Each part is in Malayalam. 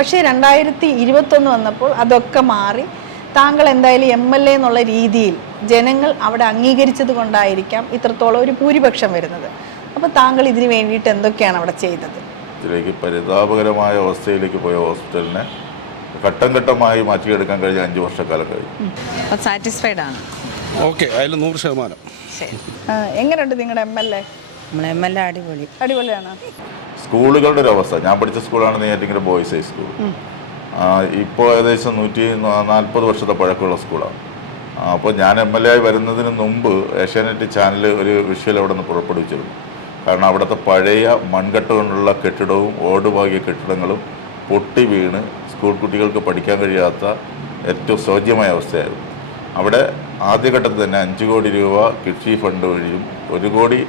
പക്ഷേ 2021 വന്നപ്പോൾ അതൊക്കെ മാറി താങ്കൾ എന്തായാലും MLA എന്നുള്ള രീതിയിൽ ജനങ്ങൾ അവിടെ അംഗീകരിച്ചത് കൊണ്ടായിരിക്കാം ഇത്രത്തോളം ഒരു ഭൂരിപക്ഷം വരുന്നത്. അപ്പോൾ താങ്കൾ ഇതിന് വേണ്ടിയിട്ട് എന്തൊക്കെയാണ് അവിടെ ചെയ്തത്? ഇതിലേക്ക് പരിതാപകരമായ അവസ്ഥയിലേക്ക് പോയ ഹോസ്പിറ്റലിനെ ഘട്ടം ഘട്ടമായി മാറ്റിയെടുക്കാൻ കഴിഞ്ഞ 5 വർഷക്കാലം കഴിഞ്ഞു. സാറ്റിസ്ഫൈഡ് ആണ്? ഓക്കെ, അതിൽ 100%. എങ്ങനെയുണ്ട് നിങ്ങളുടെ MLA? നമ്മുടെ MLA അടിപൊളിയാണ്. സ്കൂളുകളുടെ ഒരു അവസ്ഥ, ഞാൻ പഠിച്ച സ്കൂളാണ് നെയ്യാറ്റിൻകര ബോയ്സ് ഹൈ സ്കൂൾ. ഇപ്പോൾ ഏകദേശം 140 വർഷത്തെ പഴക്കമുള്ള സ്കൂളാണ്. അപ്പോൾ ഞാൻ MLA ആയി വരുന്നതിന് മുമ്പ് ഏഷ്യാനെറ്റ് ചാനൽ ഒരു വിഷ്വൽ അവിടെ നിന്ന് പുറപ്പെടുവിച്ചിരുന്നു. കാരണം അവിടുത്തെ പഴയ മൺകട്ട കൊണ്ടുള്ള കെട്ടിടവും ഓടുപാകിയ കെട്ടിടങ്ങളും പൊട്ടി വീണ് സ്കൂൾ കുട്ടികൾക്ക് പഠിക്കാൻ കഴിയാത്ത ഏറ്റവും ശോച്യമായ അവസ്ഥയായിരുന്നു. അവിടെ ആദ്യഘട്ടത്തിൽ തന്നെ 5 കോടി രൂപ കൃഷി ഫണ്ട് വഴിയും 1 കോടി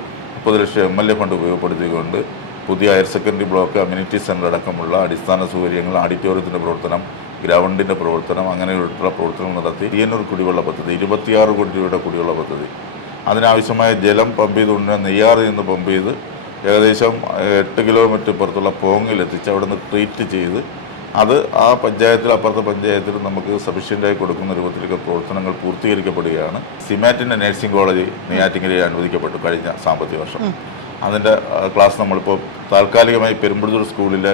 30 ലക്ഷം MLA ഫണ്ട് ഉപയോഗപ്പെടുത്തിക്കൊണ്ട് പുതിയ higher secondary block, community centre അടക്കമുള്ള അടിസ്ഥാന സൗകര്യങ്ങൾ, ഓഡിറ്റോറിയത്തിൻ്റെ പ്രവർത്തനം, ഗ്രൗണ്ടിൻ്റെ പ്രവർത്തനം, അങ്ങനെയുള്ള പ്രവർത്തനം നടത്തി. തീയന്നൂർ കുടിവെള്ള പദ്ധതി 26 കോടി രൂപയുടെ കുടിവെള്ള പദ്ധതി. അതിനാവശ്യമായ ജലം പമ്പ് ചെയ്തുകൊണ്ട് നെയ്യാറിൽ നിന്ന് പമ്പ് ചെയ്ത് ഏകദേശം 8 കിലോമീറ്റർ പുറത്തുള്ള പോങ്ങിലെത്തിച്ച് അവിടെ നിന്ന് ട്രീറ്റ് ചെയ്ത് അത് ആ പഞ്ചായത്തിൽ, അപ്പുറത്തെ പഞ്ചായത്തിൽ നമുക്ക് സഫീഷ്യൻ്റായി കൊടുക്കുന്ന രൂപത്തിലേക്ക് പ്രവർത്തനങ്ങൾ പൂർത്തീകരിക്കപ്പെടുകയാണ്. സിമാറ്റിൻ്റെ നഴ്സിംഗ് കോളേജ് നെയ്യാറ്റിൻകരയിൽ അനുവദിക്കപ്പെട്ടു കഴിഞ്ഞ സാമ്പത്തിക വർഷം. അതിൻ്റെ ക്ലാസ് നമ്മളിപ്പോൾ താൽക്കാലികമായി പെരുമ്പഴൂർ സ്കൂളിലെ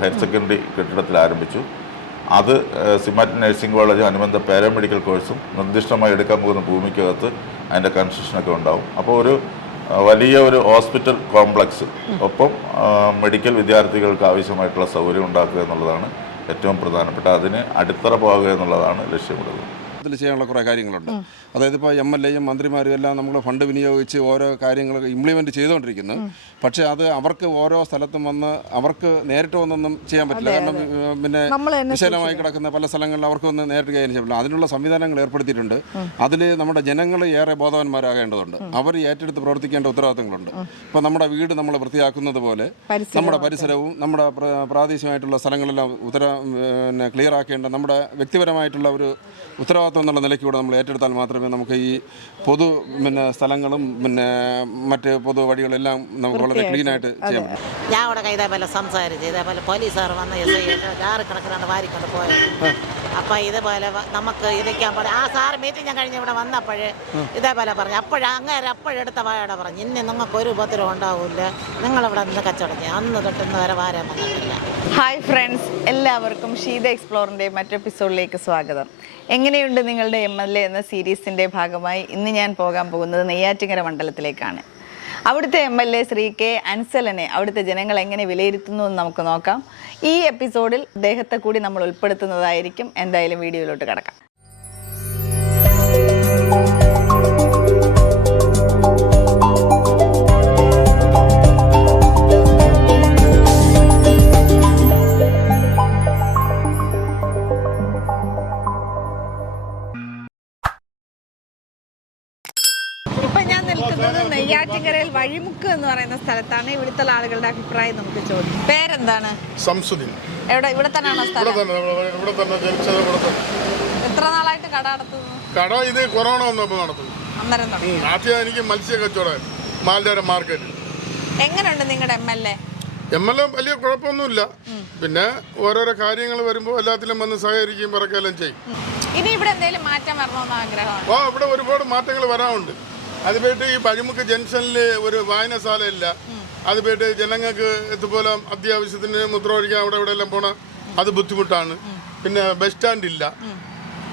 ഹയർ സെക്കൻഡറി കെട്ടിടത്തിൽ ആരംഭിച്ചു. അത് സിമാറ്റ് നഴ്സിംഗ് കോളേജ് അനുബന്ധ പാരാമെഡിക്കൽ കോഴ്സും നിർദ്ദിഷ്ടമായി എടുക്കാൻ പോകുന്ന ഭൂമിക്കകത്ത് അതിൻ്റെ കൺസ്ട്രക്ഷനൊക്കെ ഉണ്ടാവും. അപ്പോൾ ഒരു വലിയ ഒരു ഹോസ്പിറ്റൽ കോംപ്ലക്സ്, ഒപ്പം മെഡിക്കൽ വിദ്യാർത്ഥികൾക്ക് ആവശ്യമായിട്ടുള്ള സൗകര്യം ഉണ്ടാക്കുക എന്നുള്ളതാണ് ഏറ്റവും പ്രധാനപ്പെട്ട. അതിന് അടിത്തറ പോകുക എന്നുള്ളതാണ് ലക്ഷ്യമിടുന്നത്. ഇതിൽ ചെയ്യാനുള്ള കുറേ കാര്യങ്ങളുണ്ട്. അതായത് ഇപ്പോൾ MLAയും മന്ത്രിമാരും എല്ലാം നമ്മൾ ഫണ്ട് വിനിയോഗിച്ച് ഓരോ കാര്യങ്ങൾ ഇംപ്ലിമെൻറ്റ് ചെയ്തുകൊണ്ടിരിക്കുന്നു. പക്ഷേ അത് അവർക്ക് ഓരോ സ്ഥലത്തും വന്ന് അവർക്ക് നേരിട്ട് വന്നൊന്നും ചെയ്യാൻ പറ്റില്ല. കാരണം പിന്നെ വിശാലമായി കിടക്കുന്ന പല സ്ഥലങ്ങളിൽ അവർക്കൊന്ന് നേരിട്ട് കൈകാര്യം ചെയ്യാൻ പറ്റില്ല. അതിനുള്ള സംവിധാനങ്ങൾ ഏർപ്പെടുത്തിയിട്ടുണ്ട്. അതിൽ നമ്മുടെ ജനങ്ങൾ ഏറെ ബോധവാന്മാരാകേണ്ടതുണ്ട്. അവർ ഏറ്റെടുത്ത് പ്രവർത്തിക്കേണ്ട ഉത്തരവാദിത്തങ്ങളുണ്ട്. ഇപ്പോൾ നമ്മുടെ വീട് നമ്മൾ വൃത്തിയാക്കുന്നത് പോലെ നമ്മുടെ പരിസരവും നമ്മുടെ പ്രാദേശികമായിട്ടുള്ള സ്ഥലങ്ങളെല്ലാം പിന്നെ ക്ലിയർ ആക്കേണ്ട നമ്മുടെ വ്യക്തിപരമായിട്ടുള്ള ഒരു ഉത്തരവാദിത്തം എന്നുള്ള നിലയ്ക്കൂടെ നമ്മൾ ഏറ്റെടുത്താൽ മാത്രമേ നമുക്ക് ഈ പൊതു പിന്നെ സ്ഥലങ്ങളും പിന്നെ മറ്റ് പൊതു വഴികളെല്ലാം നമുക്ക് വളരെ ക്ലീനായിട്ട് ചെയ്യാൻ പറ്റും. ഞാൻ അവിടെ ഇതേപോലെ സംസാരിച്ചു, ഇതേപോലെ പോലീസുകാർ വന്ന് കണക്കിനാണ് വാരിക്കൊണ്ട് പോയത്. അപ്പം ഇതേപോലെ നമുക്ക് ഇരിക്കാൻ പറഞ്ഞു. ആ സാറ് മീറ്റിംഗ് ഞാൻ കഴിഞ്ഞ് ഇവിടെ വന്നപ്പോഴേ ഇതേപോലെ പറഞ്ഞു. അപ്പോഴെടുത്ത വായോടെ പറഞ്ഞു, ഇനി നിങ്ങൾക്ക് ഒരു ഉപദ്രവം ഉണ്ടാവില്ല, നിങ്ങളിവിടെ നിന്ന് കച്ചവടം ചെയ്യാം. അന്ന് തൊട്ട് ഇന്ന് വരെ വാരാൻ വന്നിട്ടില്ല. ഹായ് ഫ്രണ്ട്സ്, എല്ലാവർക്കും ഷീത എക്സ്പ്ലോറിൻ്റെ മറ്റെപ്പിസോഡിലേക്ക് സ്വാഗതം. എങ്ങനെയുണ്ട് നിങ്ങളുടെ MLA എന്ന സീരീസിൻ്റെ ഭാഗമായി ഇന്ന് ഞാൻ പോകാൻ പോകുന്നത് നെയ്യാറ്റിൻകര മണ്ഡലത്തിലേക്കാണ്. അവിടുത്തെ MLA ശ്രീ K. അൻസലനെ അവിടുത്തെ ജനങ്ങൾ എങ്ങനെ വിലയിരുത്തുന്നു എന്ന് നമുക്ക് നോക്കാം. ഈ എപ്പിസോഡിൽ അദ്ദേഹത്തെ കൂടി നമ്മൾ ഉൾപ്പെടുത്തുന്നതായിരിക്കും. എന്തായാലും വീഡിയോയിലോട്ട് കിടക്കാം. നെയ്യാറ്റിൻകരയിൽ വഴിമുക്ക് എന്ന് പറയുന്ന സ്ഥലത്താണ്. ഇവിടുത്തെ ആളുകളുടെ അഭിപ്രായം നമുക്ക് ചോദിക്കാം. പേരെന്താണ്? സംസുദ്ദീൻ. ഇവിടെ തന്നെയാണോ സ്ഥലം? എത്ര നാളായിട്ട് കട നടത്തുന്നു? കട ഇത് കൊറോണ വന്നപ്പോൾ നടത്തുന്നു. ആദ്യം എനിക്ക് മത്സ്യ കച്ചവടം മാൽഡാര മാർക്കറ്റ്. എങ്ങനെയുണ്ട് നിങ്ങളുടെ MLA? MLA വലിയ കുഴപ്പമൊന്നുമില്ല. പിന്നെ ഓരോരോ കാര്യങ്ങൾ വരുമ്പോൾ എല്ലാത്തിലും വന്ന് സഹകരിക്കുകയും പറക്കെല്ലാം ചെയ്യും. ഇനി ഇവിടെ എന്തെങ്കിലും മാറ്റം വരണമെന്ന് ആഗ്രഹമാണ്? ഇവിടെ ഒരുപാട് മാറ്റങ്ങൾ വരാറുണ്ട്. അത് പോയിട്ട് ഈ പഴിമുക്ക് ജംഗ്ഷനിൽ ഒരു വായനശാല ഇല്ല. അത് പോയിട്ട് ജനങ്ങൾക്ക് ഇതുപോലെ അത്യാവശ്യത്തിന് മൂത്രം ഒഴിക്കാൻ അവിടെ ഇവിടെ എല്ലാം പോണ അത് ബുദ്ധിമുട്ടാണ്. പിന്നെ ബസ് സ്റ്റാൻഡ് ഇല്ല,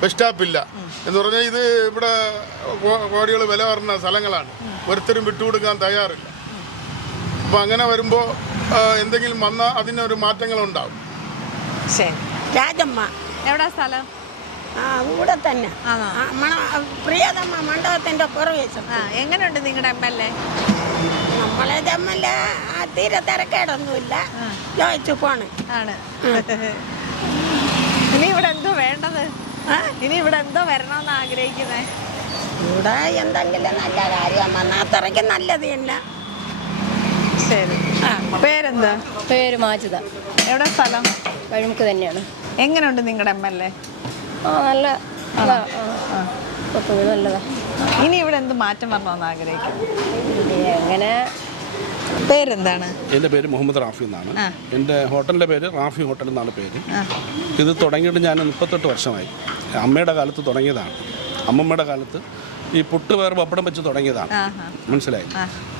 ബസ് സ്റ്റോപ്പ് ഇല്ല എന്ന് പറഞ്ഞാൽ ഇത് ഇവിടെ കോടികൾ വില പറഞ്ഞ സ്ഥലങ്ങളാണ്. ഒരുത്തരും വിട്ടുകൊടുക്കാൻ തയ്യാറില്ല. അപ്പോൾ അങ്ങനെ വരുമ്പോൾ എന്തെങ്കിലും വന്നാൽ അതിനൊരു മാറ്റങ്ങളുണ്ടാവും. ശരി. രാജമ്മ എവിടെ സ്ഥലം? ഇവിടെ തന്നെ പ്രിയതമ്മ മണ്ഡപത്തിന്റെ പുറവേശം. എങ്ങനെയുണ്ട് നിങ്ങളുടെ MLA? നമ്മളെ MLA തീരെ തിരക്കേടൊന്നുമില്ല, ചോദിച്ചു പോണ് ആണ്. ഇനി ഇവിടെ എന്തോ വേണ്ടത്? ഇനി ഇവിടെ എന്തോ വരണമെന്ന് ആഗ്രഹിക്കുന്നേ? ഇവിടെ എന്തെങ്കിലും നല്ല കാര്യം വന്നാൽ അത്രയ്ക്ക് നല്ലത് തന്നെ. ശരി. പേരെന്താ? പേര് മാജിദ. എവിടെ സ്ഥലം? വഴിമുക്ക് തന്നെയാണ്. എങ്ങനെയുണ്ട് നിങ്ങളുടെ MLA? നല്ല നല്ലതാ. ഇനി ഇവിടെ എന്ത് മാറ്റം വരണമെന്ന് ആഗ്രഹിക്കുന്നു? എങ്ങനെ പേരെന്താണ്? എൻ്റെ പേര് മുഹമ്മദ് റാഫി എന്നാണ്. എൻ്റെ ഹോട്ടലിൻ്റെ പേര് റാഫി ഹോട്ടൽ എന്നാണ് പേര്. ഇത് തുടങ്ങിയിട്ട് ഞാൻ 38 വർഷമായി. അമ്മയുടെ കാലത്ത് തുടങ്ങിയതാണ്. അമ്മമ്മയുടെ കാലത്ത് ഈ പുട്ട് വേറെ പപ്പടം വെച്ച് തുടങ്ങിയതാണ്. മനസ്സിലായി.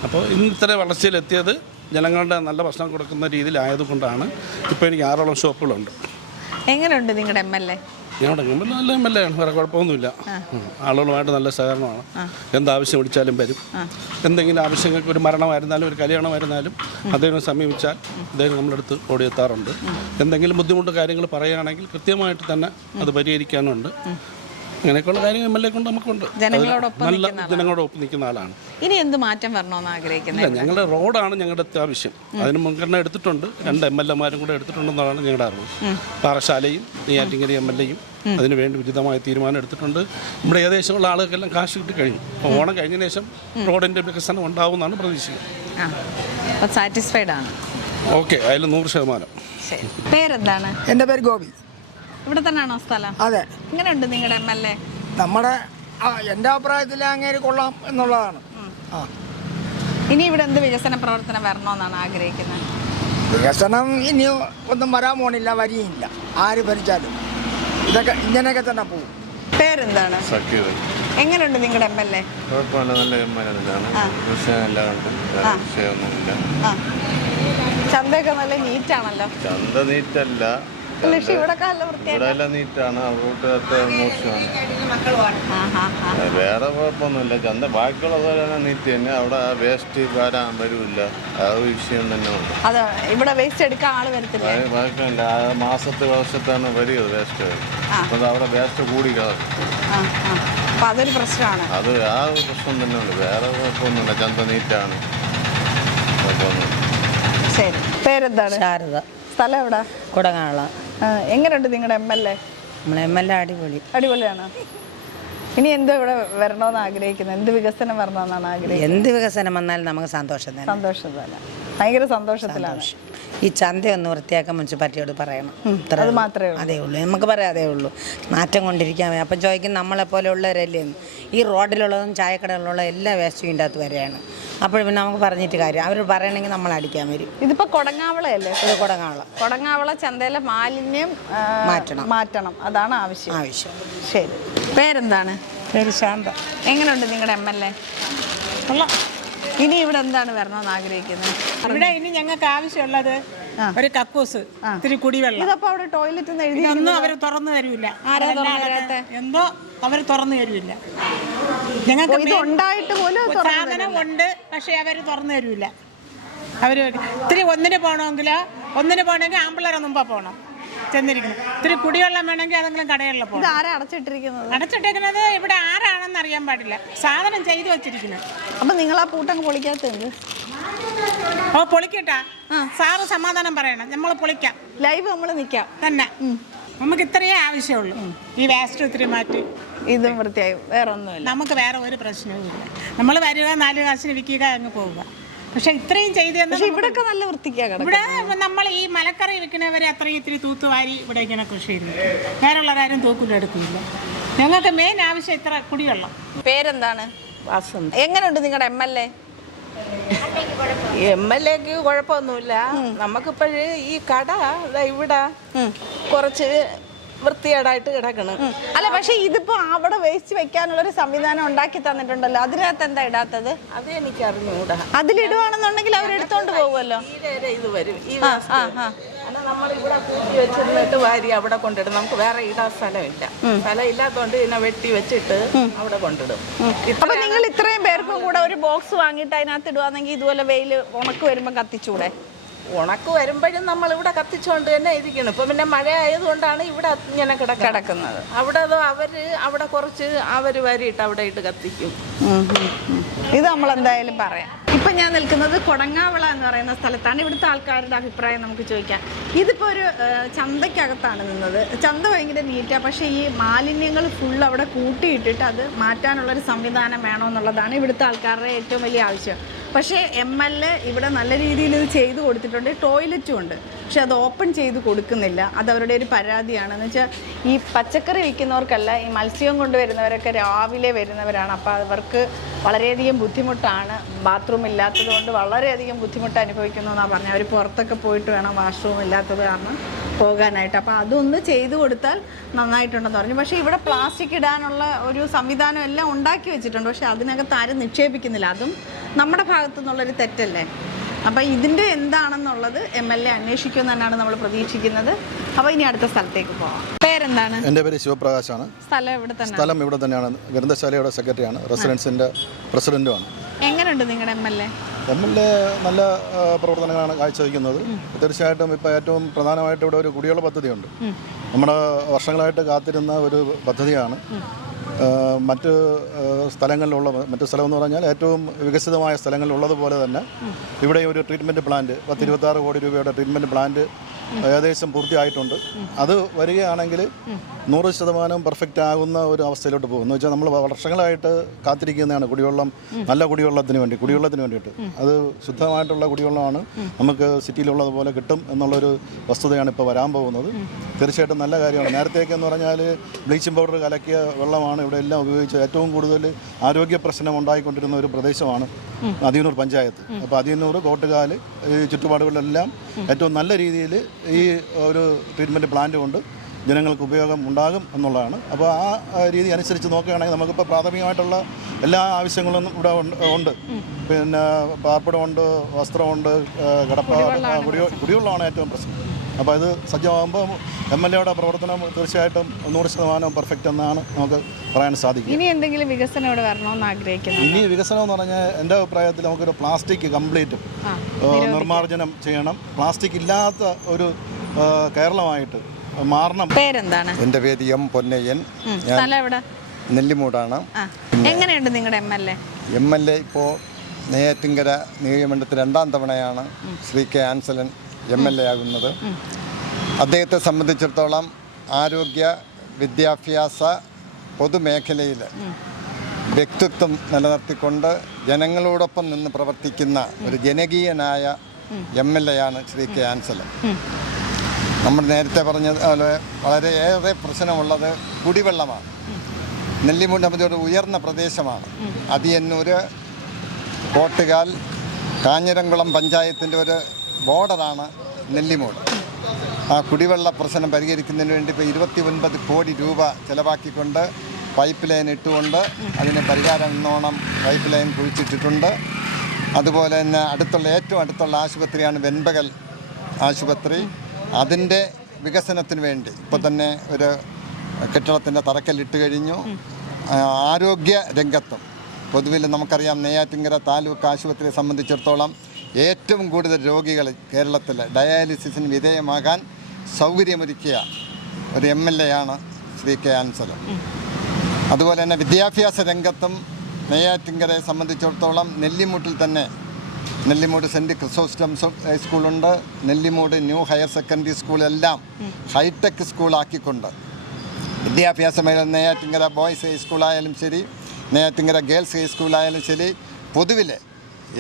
അപ്പോൾ ഇന്ന് ഇത്ര വളർച്ചയിലെത്തിയത് ജനങ്ങളുടെ നല്ല ഭക്ഷണം കൊടുക്കുന്ന രീതിയിലായതുകൊണ്ടാണ്. ഇപ്പോൾ എനിക്ക് 6ഓളം ഷോപ്പുകളുണ്ട്. എങ്ങനെയുണ്ട് നിങ്ങളുടെ MLA? ഞങ്ങളുടെ നല്ല MLA ആണ്, വേറെ കുഴപ്പമൊന്നുമില്ല. ആളുകളുമായിട്ട് നല്ല സഹകരണമാണ്. എന്താവശ്യം വിളിച്ചാലും വരും. എന്തെങ്കിലും ആവശ്യങ്ങൾക്ക് ഒരു മരണമായിരുന്നാലും ഒരു കല്യാണമായിരുന്നാലും അദ്ദേഹം സമീപിച്ചാൽ അദ്ദേഹം നമ്മുടെ അടുത്ത് ഓടിയെത്താറുണ്ട്. എന്തെങ്കിലും ബുദ്ധിമുട്ട് കാര്യങ്ങൾ പറയുകയാണെങ്കിൽ കൃത്യമായിട്ട് തന്നെ അത് പരിഹരിക്കാനുണ്ട്. അങ്ങനെയൊക്കെയുള്ള കാര്യങ്ങൾ MLA കൊണ്ട് നമുക്കുണ്ട്. നല്ല ജനങ്ങളോടൊപ്പം നിൽക്കുന്ന ആളാണ്. ഇനി എന്ത് മാറ്റം വരണമെന്ന് ആഗ്രഹിക്കുന്നത്? ഇല്ല, ഞങ്ങളുടെ റോഡാണ് ഞങ്ങളുടെ അത്യാവശ്യം. അതിന് മുൻഗണന എടുത്തിട്ടുണ്ട്. 2 MLA-മാരും കൂടെ എടുത്തിട്ടുണ്ടെന്നാണ് ഞങ്ങളുടെ അറിവ്. പാറശാലയും നെയ്യാറ്റിൻകര MLA-യും അതിനുവേണ്ടി ഉചിതമായ തീരുമാനം എടുത്തിട്ടുണ്ട്. ഇവിടെ ഏകദേശമുള്ള ആളുകൾക്കെല്ലാം കാശ് കിട്ടി കഴിഞ്ഞു. അപ്പോൾ ഓണം കഴിഞ്ഞതിന് ശേഷം റോഡിൻ്റെ വികസനം ഉണ്ടാവുമെന്നാണ് പ്രതീക്ഷിക്കുന്നത്. സാറ്റിസ്ഫൈഡ് ആണ്? ഓക്കെ, അതിൽ 100%. ശരി. പേരെന്താണ്? എൻ്റെ പേര് ഗോപി. ഇവിടെ തന്നെയാണോ സ്ഥലം? അതെ. എങ്ങനെയുണ്ട് നിങ്ങളുടെ MLA? നമ്മുടെ എൻ്റെ അഭിപ്രായത്തിൽ അങ്ങേര് കൊള്ളാം എന്നുള്ളതാണ്. ഇനി ഇവിടെ എന്ത് വികസന പ്രവർത്തനം വരണമെന്നാണ് ആഗ്രഹിക്കുന്നത്? വികസനം ഇനി ഒന്നും വരാൻ പോണില്ല, വരിയില്ല. ആര് ഭരിച്ചാലും ഇതൊക്കെ ഇങ്ങനെയൊക്കെ തന്നെ പോകും. പേരെന്താണ്? എങ്ങനെയുണ്ട് നിങ്ങളുടെ MLA? കുഴപ്പമില്ല, നല്ല തീരുമാനമാണ്. വിഷയമെല്ലാം ഉണ്ട്, വിഷയമൊന്നുമില്ല. ചന്തയൊക്കെ നല്ല നീറ്റാണല്ലോ. ചന്ത നീറ്റല്ല, പക്ഷെ ഇവിടെ ഇവിടെ എല്ലാം നീറ്റാണ്. റൂട്ട് അത്ര മോശമാണ്. വേറെ കുഴപ്പമൊന്നുമില്ല. ചന്ത ബാക്കിയുള്ള പോലെ തന്നെ നീറ്റ് തന്നെ. അവിടെ വേസ്റ്റ് വരാൻ വരില്ല, ആ ഒരു വിഷയം തന്നെ ഉണ്ട്. അതെ, ഇവിടെ വേസ്റ്റ് എടുക്കാൻ ആള് വരത്തില്ല. ബാക്കിയല്ല, വർഷത്താണ് വരിക വേസ്റ്റ്. അപ്പം അവിടെ വേസ്റ്റ് കൂടി അപ്പൊ അതൊരു പ്രശ്നമാണ്. അത് ആ ഒരു പ്രശ്നം തന്നെ ഉണ്ട്. വേറെ കുഴപ്പമൊന്നുമില്ല, ചന്ത നീറ്റാണ്. ശരി. പേരെന്താണ്? ശാരദ. സ്ഥലം എവിടെ? കൊടങ്ങാള. എങ്ങനെയുണ്ട് നിങ്ങളുടെ MLA? നമ്മളെ MLA അടിപൊളി. അടിപൊളിയാണ്. ഇനി എന്തോ ഇവിടെ വരണമെന്ന് ആഗ്രഹിക്കുന്നത്? എന്ത് വികസനം വരണമെന്നാണ് ആഗ്രഹിക്കുന്നത്? എന്ത് വികസനം വന്നാലും നമുക്ക് സന്തോഷം തന്നെ. സന്തോഷം തന്നെ, ഭയങ്കര സന്തോഷത്തിലാണ്. ഈ ചന്തയൊന്ന് വൃത്തിയാക്കാൻ മുനിസിപ്പാലിറ്റിയോട് പറയണം. അത് മാത്രമേ ഉള്ളൂ. അതേ ഉള്ളൂ, നമുക്ക് പറയാം, അതേ ഉള്ളൂ. മാറ്റം കൊണ്ടിരിക്കാൻ. അപ്പം ചോദിക്കും നമ്മളെപ്പോലെ ഉള്ളവരല്ലേ. ഈ റോഡിലുള്ളതും ചായക്കടകളിലുള്ള എല്ലാ വേസ്റ്റും ഇതിൻ്റെ അകത്ത് വരെയാണ്. അപ്പോൾ പിന്നെ നമുക്ക് പറഞ്ഞിട്ട് കാര്യം, അവർ പറയണമെങ്കിൽ നമ്മൾ അടിക്കാൻ വരും. ഇതിപ്പോ കൊടങ്ങാവളയല്ലേ? ഇത് കൊടങ്ങാവള ചന്തയിലെ മാലിന്യം മാറ്റണം, അതാണ് ആവശ്യം. ശരി. പേരെന്താണ്? പേര് ശാന്ത. എങ്ങനെയുണ്ട് നിങ്ങളുടെ MLA? ഇനി ഇവിടെ എന്താണ് വരണമെന്ന് ആഗ്രഹിക്കുന്നത്? ഇവിടെ ഇനി ഞങ്ങൾക്ക് ആവശ്യമുള്ളത് ഒരു കക്കൂസ്, ഇത്തിരി കുടിവെള്ളം. ഇതപ്പോ അവിടെ ടോയ്ലറ്റ് ഒന്നും അവർ തുറന്നു തരൂല. എന്തോ അവർ തുറന്നു തരൂല. ഞങ്ങൾക്ക് ഉണ്ടായിട്ട് പോലും സാധനം ഉണ്ട്, പക്ഷെ അവർ തുറന്നു തരൂല. അവർ ഇത്തിരി ഒന്നിന് പോകണമെങ്കിൽ ആമ്പിള്ളേരെ മുമ്പ് പോകണം ചെന്നിരിക്കണം. ഇത്തിരി കുടിവെള്ളം വേണമെങ്കിൽ അതെങ്കിലും കടകളിൽ പോകണം. അടച്ചിട്ടിരിക്കുന്നത് ഇവിടെ ആരാണെന്ന് അറിയാൻ പാടില്ല. സാധനം ചെയ്തു വെച്ചിരിക്കുന്നത്. അപ്പൊ നിങ്ങൾ ആ പൂട്ടങ്ങ് പൊളിക്കാത്തത്? ഓ, പൊളിക്കട്ടാ. സാറ് സമാധാനം പറയണം. നമ്മൾ പൊളിക്കാം, ലൈവ് നമ്മൾ നിൽക്കാം തന്നെ. നമുക്ക് ഇത്രയേ ആവശ്യമുള്ളൂ. ഈ വേസ്റ്റ് ഇത്തിരി മാറ്റി ഇതും വൃത്തിയായി, വേറെ ഒന്നുമില്ല. നമുക്ക് വേറെ ഒരു പ്രശ്നവും ഇല്ല. നമ്മൾ വരിക 4 കാശിന് വിൽക്കുക, അങ്ങ് പോവുക. പക്ഷെ ഇത്രയും ചെയ്ത് ഇവിടെ നല്ല വൃത്തിക്കാണ്. ഇവിടെ നമ്മൾ ഈ മലക്കറി വിൽക്കുന്നവരെ അത്രയും ഇത്തിരി തൂത്തുവാരി ഇവിടെ ഇങ്ങനെ കൃഷി ചെയ്തു. വേറെയുള്ള കാര്യം തൂക്കിലെടുക്കുന്നില്ല. ഞങ്ങൾക്ക് മെയിൻ ആവശ്യം ഇത്ര കുടിവെള്ളം. പേരെന്താണ്? എങ്ങനെയുണ്ട് നിങ്ങളുടെ MLA? MLAക്ക് കുഴപ്പമൊന്നുമില്ല. നമുക്കിപ്പോഴ് ഈ കട ഇവിടെ കുറച്ച് വൃത്തികേടായിട്ട് കിടക്കണം. അല്ല, പക്ഷെ ഇതിപ്പോ അവിടെ വേസ്റ്റ് വെക്കാനുള്ള ഒരു സംവിധാനം ഉണ്ടാക്കി തന്നിട്ടുണ്ടല്ലോ, അതിനകത്ത് എന്താ ഇടാത്തത്? അത് എനിക്ക് അറിഞ്ഞൂടാ. അതിലിടുവാണെന്നുണ്ടെങ്കിൽ അവരെടുത്തോണ്ട് പോകുമല്ലോ. ഇത് വരും ഈ നമ്മൾ ഇവിടെ കൂട്ടി വെച്ചിരുന്നിട്ട് വാരി അവിടെ കൊണ്ടിടും. നമുക്ക് വേറെ ഇടാൻ സ്ഥലമില്ല. സ്ഥലം ഇല്ലാത്തതുകൊണ്ട് ഇതിനെ വെട്ടി വെച്ചിട്ട് അവിടെ കൊണ്ടിടും. അപ്പൊ നിങ്ങൾ ഇത്രയും പേർക്കും കൂടെ ഒരു ബോക്സ് വാങ്ങിയിട്ട് അതിനകത്ത് ഇടുവാണെങ്കിൽ ഇതുപോലെ വെയിൽ ഉണക്ക് വരുമ്പോ കത്തിച്ചൂടെ? ഉണക്ക് വരുമ്പോഴും നമ്മൾ ഇവിടെ കത്തിച്ചുകൊണ്ട് തന്നെ ഇരിക്കണം. ഇപ്പൊ പിന്നെ മഴ ആയതുകൊണ്ടാണ് ഇവിടെ ഇങ്ങനെ കിടക്കുന്നത്. അവിടെ അവിടെ കുറച്ച് വരിയിട്ട് അവിടെ ഇട്ട് കത്തിക്കും. ഇത് നമ്മൾ എന്തായാലും പറയാം. ഇപ്പൊ ഞാൻ നിൽക്കുന്നത് കൊടങ്ങാവള എന്ന് പറയുന്ന സ്ഥലത്താണ്. ഇവിടുത്തെ ആൾക്കാരുടെ അഭിപ്രായം നമുക്ക് ചോദിക്കാം. ഇതിപ്പോ ഒരു ചന്തക്കകത്താണ് നിന്നത്. ചന്ത ഭയങ്കര നീറ്റാ, പക്ഷെ ഈ മാലിന്യങ്ങൾ ഫുൾ അവിടെ കൂട്ടിയിട്ടിട്ട് അത് മാറ്റാനുള്ളൊരു സംവിധാനം വേണമെന്നുള്ളതാണ് ഇവിടുത്തെ ആൾക്കാരുടെ ഏറ്റവും വലിയ ആവശ്യം. പക്ഷേ MLA ഇവിടെ നല്ല രീതിയിൽ ഇത് ചെയ്തു കൊടുത്തിട്ടുണ്ട്. ടോയ്ലറ്റും ഉണ്ട്, പക്ഷെ അത് ഓപ്പൺ ചെയ്ത് കൊടുക്കുന്നില്ല. അത് അവരുടെ ഒരു പരാതിയാണ്. എന്ന് വെച്ചാൽ ഈ പച്ചക്കറി വിൽക്കുന്നവർക്കല്ല, ഈ മത്സ്യം കൊണ്ടുവരുന്നവരൊക്കെ രാവിലെ വരുന്നവരാണ്. അപ്പോൾ അവർക്ക് വളരെയധികം ബുദ്ധിമുട്ടാണ്. ബാത്റൂം ഇല്ലാത്തത് കൊണ്ട് വളരെയധികം ബുദ്ധിമുട്ട് അനുഭവിക്കുന്നു എന്നാണ് പറഞ്ഞത്. അവർ പുറത്തൊക്കെ പോയിട്ട് വേണം, വാഷ്റൂം ഇല്ലാത്തത് കാരണം പോകാനായിട്ട്. അപ്പോൾ അതൊന്ന് ചെയ്തു കൊടുത്താൽ നന്നായിട്ടുണ്ടെന്ന് പറഞ്ഞു. പക്ഷേ ഇവിടെ പ്ലാസ്റ്റിക് ഇടാനുള്ള ഒരു സംവിധാനം എല്ലാം ഉണ്ടാക്കി വെച്ചിട്ടുണ്ട്. പക്ഷേ അതിനകത്ത് ആരും നിക്ഷേപിക്കുന്നില്ല. അതും നമ്മുടെ ഭാഗത്തു നിന്നുള്ളൊരു തെറ്റല്ലേ? അപ്പോൾ ഇതിൻ്റെ എന്താണെന്നുള്ളത് MLA അന്വേഷിക്കുമെന്ന് തന്നെയാണ് നമ്മൾ പ്രതീക്ഷിക്കുന്നത്. അപ്പോൾ ഇനി അടുത്ത സ്ഥലത്തേക്ക് പോകാം. പേരെന്താണ്? എൻ്റെ പേര് ശിവപ്രകാശാണ്. സ്ഥലം ഇവിടെ തന്നെ? സ്ഥലം ഇവിടെ തന്നെയാണ്. ഗ്രന്ഥശാലയുടെ സെക്രട്ടറിയാണ്, റെസിഡൻസിൻ്റെ പ്രസിഡൻറ്റുമാണ്. എങ്ങനെയുണ്ട് നിങ്ങളുടെ MLA? MLA നല്ല പ്രവർത്തനങ്ങളാണ് കാഴ്ചവെക്കുന്നത്. തീർച്ചയായിട്ടും ഇപ്പോൾ ഏറ്റവും പ്രധാനമായിട്ട് ഇവിടെ ഒരു കുടിവെള്ള പദ്ധതിയുണ്ട്. നമ്മുടെ വർഷങ്ങളായിട്ട് കാത്തിരുന്ന ഒരു പദ്ധതിയാണ്. മറ്റ് സ്ഥലങ്ങളിലുള്ള മറ്റു സ്ഥലമെന്ന് പറഞ്ഞാൽ ഏറ്റവും വികസിതമായ സ്ഥലങ്ങളിലുള്ളതുപോലെ തന്നെ ഇവിടെ ഒരു ട്രീറ്റ്മെൻറ്റ് പ്ലാന്റ് 26 കോടി രൂപയുടെ ട്രീറ്റ്മെൻറ്റ് പ്ലാന്റ് ഏകദേശം പൂർത്തിയായിട്ടുണ്ട്. അത് വരികയാണെങ്കിൽ 100% പെർഫെക്റ്റ് ആകുന്ന ഒരു അവസ്ഥയിലോട്ട് പോകും. എന്ന് വെച്ചാൽ നമ്മൾ വർഷങ്ങളായിട്ട് കാത്തിരിക്കുന്നതാണ് കുടിവെള്ളം, നല്ല കുടിവെള്ളത്തിന് വേണ്ടിയിട്ട്. അത് ശുദ്ധമായിട്ടുള്ള കുടിവെള്ളമാണ് നമുക്ക് സിറ്റിയിലുള്ളതുപോലെ കിട്ടും എന്നുള്ളൊരു വസ്തുതയാണ് ഇപ്പോൾ വരാൻ പോകുന്നത്. തീർച്ചയായിട്ടും നല്ല കാര്യമാണ്. നേരത്തേക്ക് എന്ന് പറഞ്ഞാൽ ബ്ലീച്ചിങ് പൗഡർ കലക്കിയ വെള്ളമാണ് ഇവിടെ എല്ലാം ഉപയോഗിച്ച് ഏറ്റവും കൂടുതൽ ആരോഗ്യ പ്രശ്നം ഉണ്ടായിക്കൊണ്ടിരുന്ന ഒരു പ്രദേശമാണ് അതിയന്നൂർ പഞ്ചായത്ത്. അപ്പോൾ അതിയന്നൂർ, കോട്ടുകാൽ, ഈ ചുറ്റുപാടുകളിലെല്ലാം ഏറ്റവും നല്ല രീതിയിൽ ഈ ഒരു ട്രീറ്റ്മെൻറ്റ് പ്ലാന്റ് കൊണ്ട് ജനങ്ങൾക്ക് ഉപയോഗം ഉണ്ടാകും എന്നുള്ളതാണ്. അപ്പോൾ ആ രീതി അനുസരിച്ച് നോക്കുകയാണെങ്കിൽ നമുക്കിപ്പോൾ പ്രാഥമികമായിട്ടുള്ള എല്ലാ ആവശ്യങ്ങളും ഇവിടെ ഉണ്ട്. പിന്നെ പാർപ്പിടമുണ്ട്, വസ്ത്രമുണ്ട്, കുടിവെള്ളമാണ് ഏറ്റവും പ്രശ്നം. അപ്പോൾ ഇത് സജ്ജമാകുമ്പോൾ MLAയുടെ പ്രവർത്തനം തീർച്ചയായിട്ടും 100% പെർഫെക്റ്റ് എന്നാണ് നമുക്ക് പറയാൻ സാധിക്കും. ഇനി എന്തെങ്കിലും വികസനം ഇവിടെ വരണമെന്ന് ആഗ്രഹിക്കുന്നു? ഇനി വികസനം എന്ന് പറഞ്ഞാൽ എൻ്റെ അഭിപ്രായത്തിൽ നമുക്കൊരു പ്ലാസ്റ്റിക് കംപ്ലീറ്റ് നിർമ്മാർജ്ജനം ചെയ്യണം. പ്ലാസ്റ്റിക് ഇല്ലാത്ത ഒരു കേരളമായിട്ട് മാറണം. പേരെന്താണ്? എൻ്റെ പേര് M. പൊന്നയ്യൻ. സ്ഥലം എവിടെ? നെല്ലിമൂടാണ്. എങ്ങനെയുണ്ട് നിങ്ങളുടെ MLA ഇപ്പോൾ നെയ്യാറ്റിൻകര നിയോജകമണ്ഡലത്തിൽ 2ാം തവണയാണ് ശ്രീ K. ആൻസലൻ MLA ആകുന്നത്. അദ്ദേഹത്തെ സംബന്ധിച്ചിടത്തോളം ആരോഗ്യ, വിദ്യാഭ്യാസ, പൊതുമേഖലയിൽ വ്യക്തിത്വം നിലനിർത്തിക്കൊണ്ട് ജനങ്ങളോടൊപ്പം നിന്ന് പ്രവർത്തിക്കുന്ന ഒരു ജനകീയനായ MLA ആണ് ശ്രീ K. ആൻസലൻ. നമ്മൾ നേരത്തെ പറഞ്ഞതുപോലെ വളരെയേറെ പ്രശ്നമുള്ളത് കുടിവെള്ളമാണ്. നെല്ലിമൂട് ഒരു ഉയർന്ന പ്രദേശമാണ്. അതിയന്നൂർ, കോട്ടുകാൽ, കാഞ്ഞിരംകുളം പഞ്ചായത്തിൻ്റെ ഒരു ബോർഡറാണ് നെല്ലിമൂട്. ആ കുടിവെള്ള പ്രശ്നം പരിഹരിക്കുന്നതിന് വേണ്ടി ഇപ്പോൾ 29 കോടി രൂപ ചിലവാക്കിക്കൊണ്ട് പൈപ്പ് ലൈൻ ഇട്ടുകൊണ്ട് അതിന് പരിഹാരം എന്നോണം പൈപ്പ് ലൈൻ കുഴിച്ചിട്ടിട്ടുണ്ട്. അതുപോലെ തന്നെ ഏറ്റവും അടുത്തുള്ള ആശുപത്രിയാണ് വെൺപകൽ ആശുപത്രി. അതിൻ്റെ വികസനത്തിന് വേണ്ടി ഇപ്പോൾ തന്നെ ഒരു കെട്ടിടത്തിൻ്റെ തറക്കല്ലിട്ട് കഴിഞ്ഞു. ആരോഗ്യ രംഗത്തും പൊതുവിൽ നമുക്കറിയാം നെയ്യാറ്റിൻകര താലൂക്ക് ആശുപത്രിയെ സംബന്ധിച്ചിടത്തോളം ഏറ്റവും കൂടുതൽ രോഗികൾ കേരളത്തിൽ ഡയാലിസിസിന് വിധേയമാകാൻ സൗകര്യമൊരുക്കിയ ഒരു MLA ആണ് ശ്രീ K. ആൻസലൻ. അതുപോലെ തന്നെ വിദ്യാഭ്യാസ രംഗത്തും നെയ്യാറ്റിൻകരയെ സംബന്ധിച്ചിടത്തോളം നെല്ലിമൂട്ടിൽ തന്നെ നെല്ലിമൂട് സെൻറ്റ് ക്രിസോസ്റ്റംസ് ഹൈസ്കൂളുണ്ട്, നെല്ലിമൂട് ന്യൂ ഹയർ സെക്കൻഡറി സ്കൂളെല്ലാം ഹൈടെക് സ്കൂളാക്കിക്കൊണ്ട് വിദ്യാഭ്യാസ മേഖല നെയ്യാറ്റിൻകര ബോയ്സ് ഹൈസ്കൂളായാലും ശരി, നെയ്യാറ്റിൻകര ഗേൾസ് ഹൈസ്കൂളായാലും ശരി, പൊതുവിൽ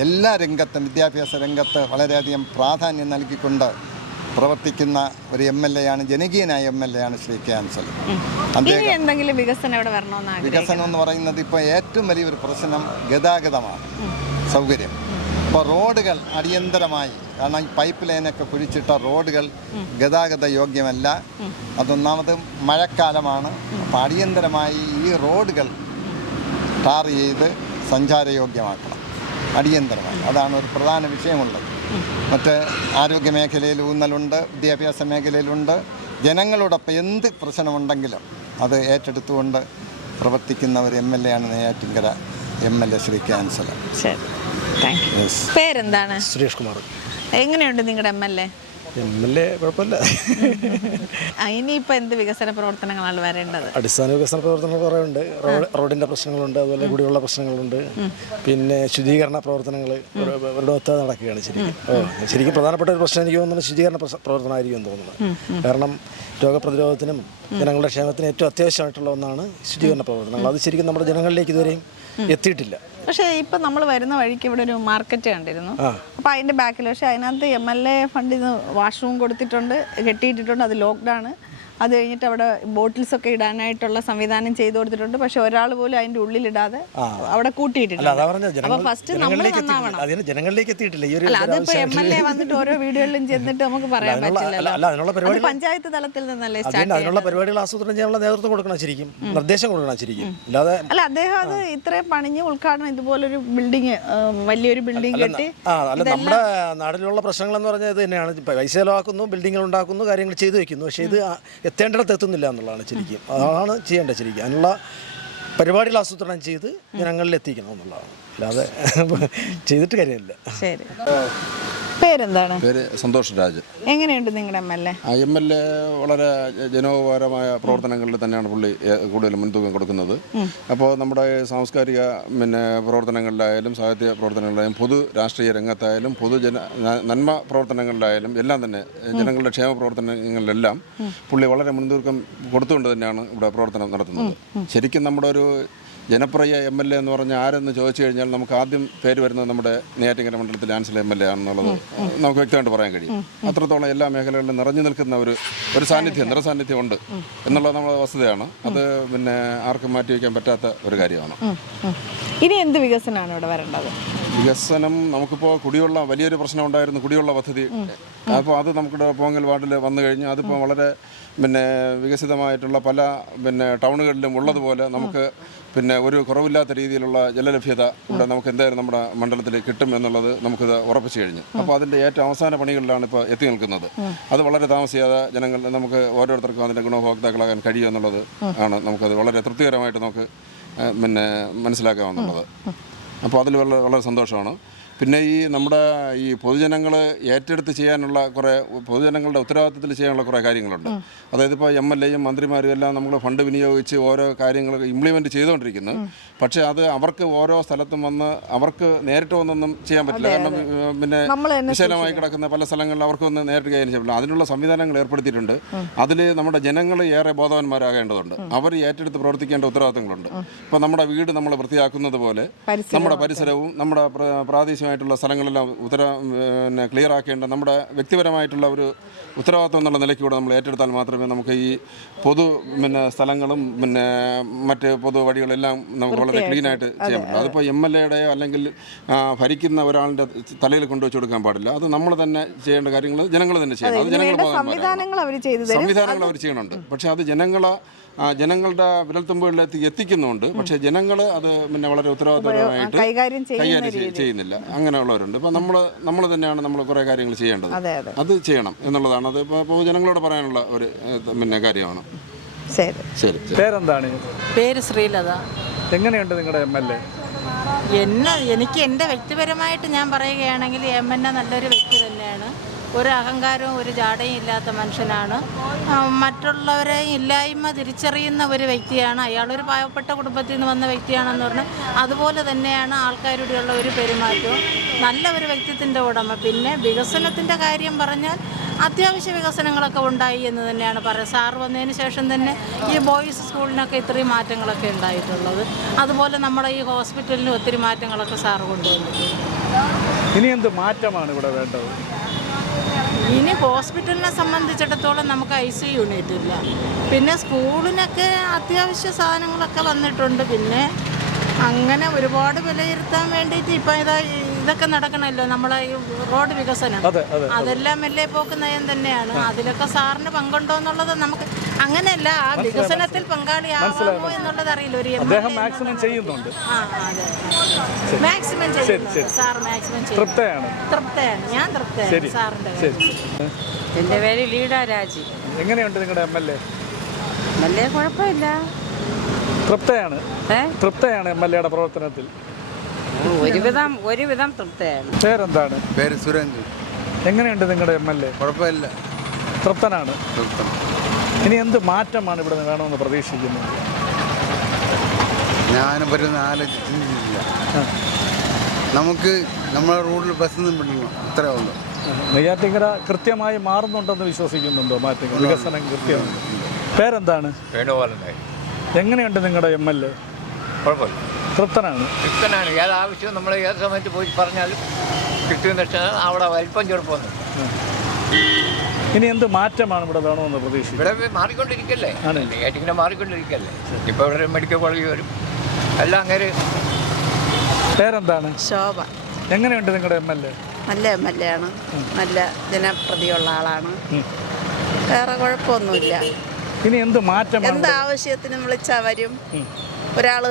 എല്ലാ രംഗത്തും വിദ്യാഭ്യാസ രംഗത്ത് വളരെയധികം പ്രാധാന്യം നൽകിക്കൊണ്ട് പ്രവർത്തിക്കുന്ന ഒരു MLA ആണ്, ജനകീയനായ MLA ആണ് ശ്രീ K. ആൻസലൻ. വികസനം എന്ന് പറയുന്നത് ഇപ്പോൾ ഏറ്റവും വലിയൊരു പ്രശ്നം ഗതാഗതമാണ്, സൗകര്യം. ഇപ്പോൾ റോഡുകൾ അടിയന്തരമായി, കാരണം ഈ പൈപ്പ് ലൈനൊക്കെ കുഴിച്ചിട്ട റോഡുകൾ ഗതാഗത യോഗ്യമല്ല. അതൊന്നാമത് മഴക്കാലമാണ്. അപ്പോൾ അടിയന്തരമായി ഈ റോഡുകൾ ടാർ ചെയ്ത് സഞ്ചാരയോഗ്യമാക്കണം അടിയന്തരമായി. അതാണ് ഒരു പ്രധാന വിഷയമുള്ളത്. മറ്റ് ആരോഗ്യ മേഖലയിൽ ഊന്നലുണ്ട്, വിദ്യാഭ്യാസ മേഖലയിലുണ്ട്. ജനങ്ങളോടൊപ്പം എന്ത് പ്രശ്നമുണ്ടെങ്കിലും അത് ഏറ്റെടുത്തുകൊണ്ട് പ്രവർത്തിക്കുന്ന ഒരു MLA ആണ് നെയ്യാറ്റിൻകര MLA ശ്രീ K. ആൻസലൻ. പേരെന്താണ്? സുരേഷ് കുമാർ. എങ്ങനെയുണ്ട് നിങ്ങളുടെ MLA കുഴപ്പമില്ല. ഇനിയിപ്പോൾ എന്ത് വികസന പ്രവർത്തനങ്ങളാണ് വരേണ്ടത്? അടിസ്ഥാന വികസന പ്രവർത്തനങ്ങൾ കുറേ ഉണ്ട്. റോഡിൻ്റെ പ്രശ്നങ്ങളുണ്ട്, അതുപോലെ കുടിവെള്ള പ്രശ്നങ്ങളുണ്ട്, പിന്നെ ശുചീകരണ പ്രവർത്തനങ്ങൾ ഒരിടത്ത് നടക്കുകയാണ്. ശരിക്കും പ്രധാനപ്പെട്ട ഒരു പ്രശ്നം എനിക്ക് തോന്നുന്നത് ശുചീകരണ പ്രവർത്തനമായിരിക്കും തോന്നുന്നത്. കാരണം രോഗപ്രതിരോധത്തിനും ജനങ്ങളുടെ ക്ഷേമത്തിനും ഏറ്റവും അത്യാവശ്യമായിട്ടുള്ള ഒന്നാണ് ശുചീകരണ പ്രവർത്തനങ്ങൾ. അത് ശരിക്കും നമ്മുടെ ജനങ്ങളിലേക്ക് ഇതുവരെയും എത്തിയിട്ടില്ല. പക്ഷേ ഇപ്പം നമ്മൾ വരുന്ന വഴിക്ക് ഇവിടെ ഒരു മാർക്കറ്റ് കണ്ടിരുന്നു. അപ്പോൾ അതിൻ്റെ ബാക്കിൽ പക്ഷേ അതിനകത്ത് MLA ഫണ്ടിൽ നിന്ന് വാഷ്റൂം കൊടുത്തിട്ടുണ്ട്, കെട്ടിയിട്ടിട്ടുണ്ട്. അത് ലോക്ക്ഡാണ്. അത് കഴിഞ്ഞിട്ട് അവിടെ ബോട്ടിൽസ് ഒക്കെ ഇടാനായിട്ടുള്ള സംവിധാനം ചെയ്തു കൊടുത്തിട്ടുണ്ട്. പക്ഷെ ഒരാൾ പോലും അതിന്റെ ഉള്ളിലിടാതെ അവിടെ കൂട്ടിയിട്ടില്ല. അപ്പൊ ഫസ്റ്റ് നമ്മൾ നന്നാവണം. ജനങ്ങളിലേക്ക് എത്തിയിട്ടില്ല ഈ ഒരു. അല്ല, അതിപ്പോ MLA വന്നിട്ട് ഓരോ വീടുകളിലും ചെന്നിട്ട് നമുക്ക് പറയാൻ പറ്റില്ലല്ലോ. അത് പഞ്ചായത്ത് തലത്തിൽ നിന്നല്ലേ സ്റ്റാർട്ട് അതിനുള്ള പരിപാടികൾ ആസൂത്രണം ചെയ്യാനുള്ള നേതൃത്വം കൊടുക്കണം, ശരിക്കും നിർദ്ദേശം കൊടുക്കണം ശരിക്കും. അല്ലാതെ അല്ല, അദ്ദേഹം അത് ഇത്രയും പണിഞ്ഞ് ഉദ്ഘാടനം ഇതുപോലൊരു ബിൽഡിങ്, വലിയൊരു ബിൽഡിംഗ് കെട്ടി. അല്ല, നമ്മുടെ നാട്ടിലുള്ള പ്രശ്നങ്ങൾ എന്ന് പറഞ്ഞാൽ ഇത് തന്നെയാണ്. പൈസ ചെലവാക്കുന്നു, ബിൽഡിങ്ങുകൾ ഉണ്ടാക്കുന്നു, കാര്യങ്ങൾ ചെയ്തു വെക്കുന്നു. പക്ഷേ ഇത് എത്തേണ്ടിടത്ത് എത്തുന്നില്ല എന്നുള്ളതാണ് ശരിക്കും. അതാണ് ചെയ്യേണ്ടത് ശരിക്കും. അതിനുള്ള പരിപാടികൾ ആസൂത്രണം ചെയ്ത് ജനങ്ങളിൽ എത്തിക്കണം എന്നുള്ളതാണ്. അല്ലാതെ ചെയ്തിട്ട് കാര്യമില്ല. ശരി. പേരെന്താണ്? പേര് സന്തോഷ് രാജ്. എങ്ങനെയുണ്ട് നിങ്ങളുടെ MLA? MLA വളരെ ജനോപകാരമായ പ്രവർത്തനങ്ങളിൽ തന്നെയാണ് പുള്ളി കൂടുതൽ മുൻതൂക്കം കൊടുക്കുന്നത്. അപ്പോൾ നമ്മുടെ സാംസ്കാരിക പ്രവർത്തനങ്ങളിലായാലും സാഹിത്യ പ്രവർത്തനങ്ങളിലായാലും പൊതു രാഷ്ട്രീയ രംഗത്തായാലും നന്മ പ്രവർത്തനങ്ങളിലായാലും എല്ലാം തന്നെ ജനങ്ങളുടെ ക്ഷേമ പ്രവർത്തനങ്ങളിലെല്ലാം പുള്ളി വളരെ മുൻതൂക്കം കൊടുത്തുകൊണ്ട് തന്നെയാണ് ഇവിടെ പ്രവർത്തനം നടത്തുന്നത്. ശരിക്കും നമ്മുടെ ഒരു ജനപ്രിയ MLA എന്ന് പറഞ്ഞാൽ ആരെന്ന് ചോദിച്ചു കഴിഞ്ഞാൽ നമുക്ക് ആദ്യം പേര് വരുന്നത് നമ്മുടെ നെയ്യാറ്റിൻകര മണ്ഡലത്തിലെ ആൻസിലെ MLA ആണെന്നുള്ളത് നമുക്ക് വ്യക്തമായിട്ട് പറയാൻ കഴിയും. അത്രത്തോളം എല്ലാ മേഖലകളിലും നിറഞ്ഞു നിൽക്കുന്ന ഒരു സാന്നിധ്യം, നിറസാന്നിധ്യം ഉണ്ട് എന്നുള്ളത് നമ്മുടെ വസ്തുതയാണ്. അത് ആർക്കും മാറ്റി വയ്ക്കാൻ പറ്റാത്ത ഒരു കാര്യമാണ്. ഇനി എന്ത് വികസനമാണ് ഇവിടെ വരേണ്ടത്? വികസനം നമുക്കിപ്പോൾ കുടിവെള്ള വലിയൊരു പ്രശ്നം ഉണ്ടായിരുന്നു, കുടിവെള്ള പദ്ധതി. അപ്പോൾ അത് നമുക്കിവിടെ പോങ്ങൽ വാർഡിൽ വന്നു കഴിഞ്ഞാൽ അതിപ്പോൾ വളരെ വികസിതമായിട്ടുള്ള പല ടൗണുകളിലും ഉള്ളതുപോലെ നമുക്ക് ഒരു കുറവില്ലാത്ത രീതിയിലുള്ള ജലലഭ്യത ഇവിടെ നമുക്ക് എന്തായാലും നമ്മുടെ മണ്ഡലത്തിൽ കിട്ടും എന്നുള്ളത് നമുക്കിത് ഉറപ്പിച്ചു കഴിഞ്ഞു. അപ്പോൾ അതിൻ്റെ ഏറ്റവും അവസാന പണികളിലാണ് ഇപ്പോൾ എത്തി നിൽക്കുന്നത്. അത് വളരെ താമസിയാതെ നമുക്ക് ഓരോരുത്തർക്കും അതിൻ്റെ ഗുണഭോക്താക്കളാകാൻ കഴിയും എന്നുള്ളത് ആണ് നമുക്കത് വളരെ തൃപ്തികരമായിട്ട് നമുക്ക് മനസ്സിലാക്കാമെന്നുള്ളത്. അപ്പോൾ അതിൽ വളരെ സന്തോഷമാണ്. പിന്നെ നമ്മുടെ ഈ പൊതുജനങ്ങൾ ഏറ്റെടുത്ത് ചെയ്യാനുള്ള കുറേ പൊതുജനങ്ങളുടെ ഉത്തരവാദിത്തത്തിൽ ചെയ്യാനുള്ള കുറേ കാര്യങ്ങളുണ്ട്. അതായത് ഇപ്പോൾ MLAയും മന്ത്രിമാരും എല്ലാം നമ്മൾ ഫണ്ട് വിനിയോഗിച്ച് ഓരോ കാര്യങ്ങൾ ഇംപ്ലിമെൻറ്റ് ചെയ്തുകൊണ്ടിരിക്കുന്നു. പക്ഷേ അത് അവർക്ക് ഓരോ സ്ഥലത്തും വന്ന് അവർക്ക് നേരിട്ട് വന്നൊന്നും ചെയ്യാൻ പറ്റില്ല. കാരണം വിശാലമായി കിടക്കുന്ന പല സ്ഥലങ്ങളിൽ അവർക്കൊന്ന് നേരിട്ട് കൈകാര്യം ചെയ്യാൻ പറ്റില്ല. അതിനുള്ള സംവിധാനങ്ങൾ ഏർപ്പെടുത്തിയിട്ടുണ്ട്. അതിൽ നമ്മുടെ ജനങ്ങൾ ഏറെ ബോധവാന്മാരാകേണ്ടതുണ്ട്. അവർ ഏറ്റെടുത്ത് പ്രവർത്തിക്കേണ്ട ഉത്തരവാദിത്തങ്ങളുണ്ട്. ഇപ്പോൾ നമ്മുടെ വീട് നമ്മൾ വൃത്തിയാക്കുന്നത് പോലെ നമ്മുടെ പരിസരവും നമ്മുടെ പ്രാദേശികമായിട്ടുള്ള സ്ഥലങ്ങളെല്ലാം ക്ലിയർ ആക്കേണ്ട നമ്മുടെ വ്യക്തിപരമായിട്ടുള്ള ഒരു ഉത്തരവാദിത്വം എന്നുള്ള നിലയ്ക്കൂടെ നമ്മൾ ഏറ്റെടുത്താൽ മാത്രമേ നമുക്ക് ഈ പൊതു സ്ഥലങ്ങളും മറ്റ് പൊതു വഴികളെല്ലാം നമുക്ക് വളരെ ക്ലീനായിട്ട് ചെയ്യാൻ പറ്റും. അതിപ്പോൾ MLAയുടെയോ അല്ലെങ്കിൽ ഭരിക്കുന്ന ഒരാളുടെ തലയിൽ കൊണ്ടുവച്ച് കൊടുക്കാൻ പാടില്ല. അത് നമ്മൾ തന്നെ ചെയ്യേണ്ട കാര്യങ്ങൾ ജനങ്ങൾ തന്നെ ചെയ്യണം. അത് സംവിധാനങ്ങൾ അവർ ചെയ്യുന്നുണ്ട്. പക്ഷേ അത് ജനങ്ങളുടെ വിരൽത്തുമ്പുകളിലേക്ക് എത്തിക്കുന്നുണ്ട്. പക്ഷേ ജനങ്ങൾ അത് വളരെ ഉത്തരവാദിത്തപരമായിട്ട് കൈകാര്യം ചെയ്യുന്നില്ല. അങ്ങനെയുള്ളവരുണ്ട്. ഇപ്പോൾ നമ്മൾ തന്നെയാണ് നമ്മൾ കുറേ കാര്യങ്ങൾ ചെയ്യേണ്ടത്. അത് ചെയ്യണം എന്നുള്ളതാണ്. അത് ഇപ്പോൾ പൊതുജനങ്ങളോട് പറയാനുള്ള ഒരു കാര്യമാണ്. ശരി. പേരെന്താണ്? പേര് ശ്രീലത. എങ്ങനെയുണ്ട് നിങ്ങളുടെ MLA? എനിക്ക് എൻ്റെ വ്യക്തിപരമായിട്ട് ഞാൻ പറയുകയാണെങ്കിൽ MLA നല്ലൊരു വ്യക്തി തന്നെയാണ്. ഒരു അഹങ്കാരവും ഒരു ജാടയും ഇല്ലാത്ത മനുഷ്യനാണ്. മറ്റുള്ളവരെ ഇല്ലായ്മ തിരിച്ചറിയുന്ന ഒരു വ്യക്തിയാണ്. അയാളൊരു പാവപ്പെട്ട കുടുംബത്തിൽ നിന്ന് വന്ന വ്യക്തിയാണെന്ന് പറഞ്ഞാൽ അതുപോലെ തന്നെയാണ് ആൾക്കാരോടുള്ള ഒരു പെരുമാറ്റവും. നല്ല ഒരു വ്യക്തിത്വത്തിൻ്റെ ഉടമ. പിന്നെ വികസനത്തിൻ്റെ കാര്യം പറഞ്ഞാൽ അത്യാവശ്യ വികസനങ്ങളൊക്കെ ഉണ്ടായി എന്ന് തന്നെയാണ് പറയുന്നത്. സാറ് വന്നതിന് ശേഷം തന്നെ ഈ ബോയ്സ് സ്കൂളിനൊക്കെ ഇത്രയും മാറ്റങ്ങളൊക്കെ ഉണ്ടായിട്ടുള്ളത്. അതുപോലെ നമ്മുടെ ഈ ഹോസ്പിറ്റലിന് ഒത്തിരി മാറ്റങ്ങളൊക്കെ സാറ് കൊണ്ടുവന്നിട്ടുണ്ട്. ഇനി എന്ത് മാറ്റമാണ് ഇവിടെ വേണ്ടത്? ഇനി ഹോസ്പിറ്റലിനെ സംബന്ധിച്ചിടത്തോളം നമുക്ക് IC യൂണിറ്റ് ഇല്ല. പിന്നെ സ്കൂളിനൊക്കെ അത്യാവശ്യ സാധനങ്ങളൊക്കെ വന്നിട്ടുണ്ട്. പിന്നെ അങ്ങനെ ഒരുപാട് വിലയിരുത്താൻ വേണ്ടിയിട്ട് ഇപ്പം ഇതൊക്കെ നടക്കണമല്ലോ, നമ്മളെ ഈ റോഡ് വികസനം. അതെല്ലാം MLA പോക്ക് നയം തന്നെയാണ്. അതിലൊക്കെ സാറിന് പങ്കുണ്ടോ എന്നുള്ളത് നമുക്ക് അങ്ങനെയല്ല. ആ വികസനത്തിൽ പങ്കാളിയാവാമോ എന്നുള്ളത് അറിയില്ല. ഒരു മാക്സിമം ചെയ്യുന്നുണ്ട്. മാക്സിമം ചെയ്യുന്നുണ്ട് സാർ. മാക്സിമം തൃപ്തയാണ്. ഞാൻ തൃപ്തയാണ് സാറിൻ്റെ. എൻ്റെ പേര് ലീഡ രാജി. എങ്ങനെയുണ്ട് നിങ്ങളുടെ MLA? കുഴപ്പമില്ല. തൃപ്തയാണ് MLAയുടെ പ്രവർത്തനത്തിൽ? ഒരുവിധം തൃപ്തയാണ്. പേരെന്താണ്? പേര് സുരേന്ദ്രൻ. എങ്ങനെയുണ്ട് നിങ്ങളുടെ MLA? കുഴപ്പമില്ല. തൃപ്തനാണ്. ഇനി എന്ത് മാറ്റമാണ് ഇവിടെ വേണമെന്ന് പ്രതീക്ഷിക്കുന്നത്? ഞാനിപ്പോൾ ആലോചിച്ചില്ല. നമുക്ക് നമ്മളെ റോഡിൽ ബസ്സൊന്നും വിടണം, ഇത്രേ ഉള്ളൂ. നെയ്യാറ്റിൻകര കൃത്യമായി മാറുന്നുണ്ടെന്ന് വിശ്വസിക്കുന്നുണ്ടോ? മാറ്റങ്ങൾ, വികസനം കൃത്യമാണ്. പേരെന്താണ്? എങ്ങനെയുണ്ട് നിങ്ങളുടെ MLA? കുഴപ്പമില്ല. തൃപ്തനാണ്. ഏത് ആവശ്യവും നമ്മൾ ഏത് സമയത്ത് പോയി പറഞ്ഞാലും കിട്ടുമെന്ന് വെച്ചാൽ അവിടെ വലിപ്പം ചെറുപ്പമൊന്നും ഇനി എന്ത് മാറ്റമാണ് ഇവിടെ വേണമെന്ന് പ്രതീക്ഷിക്കുന്നത്? ഇവിടെ മാറിക്കൊണ്ടിരിക്കല്ലേ, ആണ്. നെയ്യാറ്റിൻകര മാറിക്കൊണ്ടിരിക്കല്ലേ. ഇപ്പോൾ ഇവിടെ മെഡിക്കൽ കോളേജ് വരും എല്ലാം അങ്ങനെ. പേരെന്താണ്? ശോഭ. എങ്ങനെയുണ്ട് നിങ്ങളുടെ MLA? നല്ല MLA ആണ്, നല്ല ജനപ്രതിയുള്ള ആളാണ്, വേറെ കുഴപ്പമൊന്നുമില്ല. ഇനി എന്ത് മാറ്റമാണ്? എന്താവശ്യത്തിനും വിളിച്ചാൽ വരും. ഒരാൾ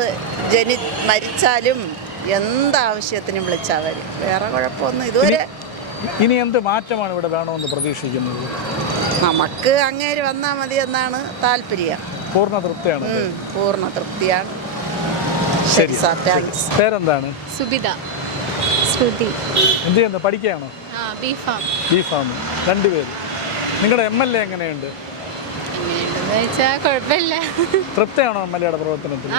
മരിച്ചാലും എന്താവശ്യത്തിനും വിളിച്ചാൽ വരും, വേറെ കുഴപ്പമൊന്നും ഇതുവരെ. ഇനി എന്ത് മാറ്റമാണ് ഇവിടെ വേണമെന്ന് പ്രതീക്ഷിക്കുന്നത്? നമുക്ക് അങ്ങേര് വന്നാൽ മതി എന്നാണ് താല്പര്യം. പൂർണ്ണ തൃപ്തിയാണ്? പൂർണ്ണ തൃപ്തിയാണ്. ശരി സാർ, താങ്ക്സ്. പേരെന്താണ്? സുബിത. ശ്രുതി. എന്ത് ചെയ്യുന്നു? പഠിക്കുകയാണോ? ബി.ഫാം. രണ്ടുപേര്. നിങ്ങളുടെ MLA എങ്ങനെയുണ്ട്? കുഴപ്പമില്ല. തൃപ്തിയാണോ MLAയുടെ പ്രവർത്തനത്തിൽ?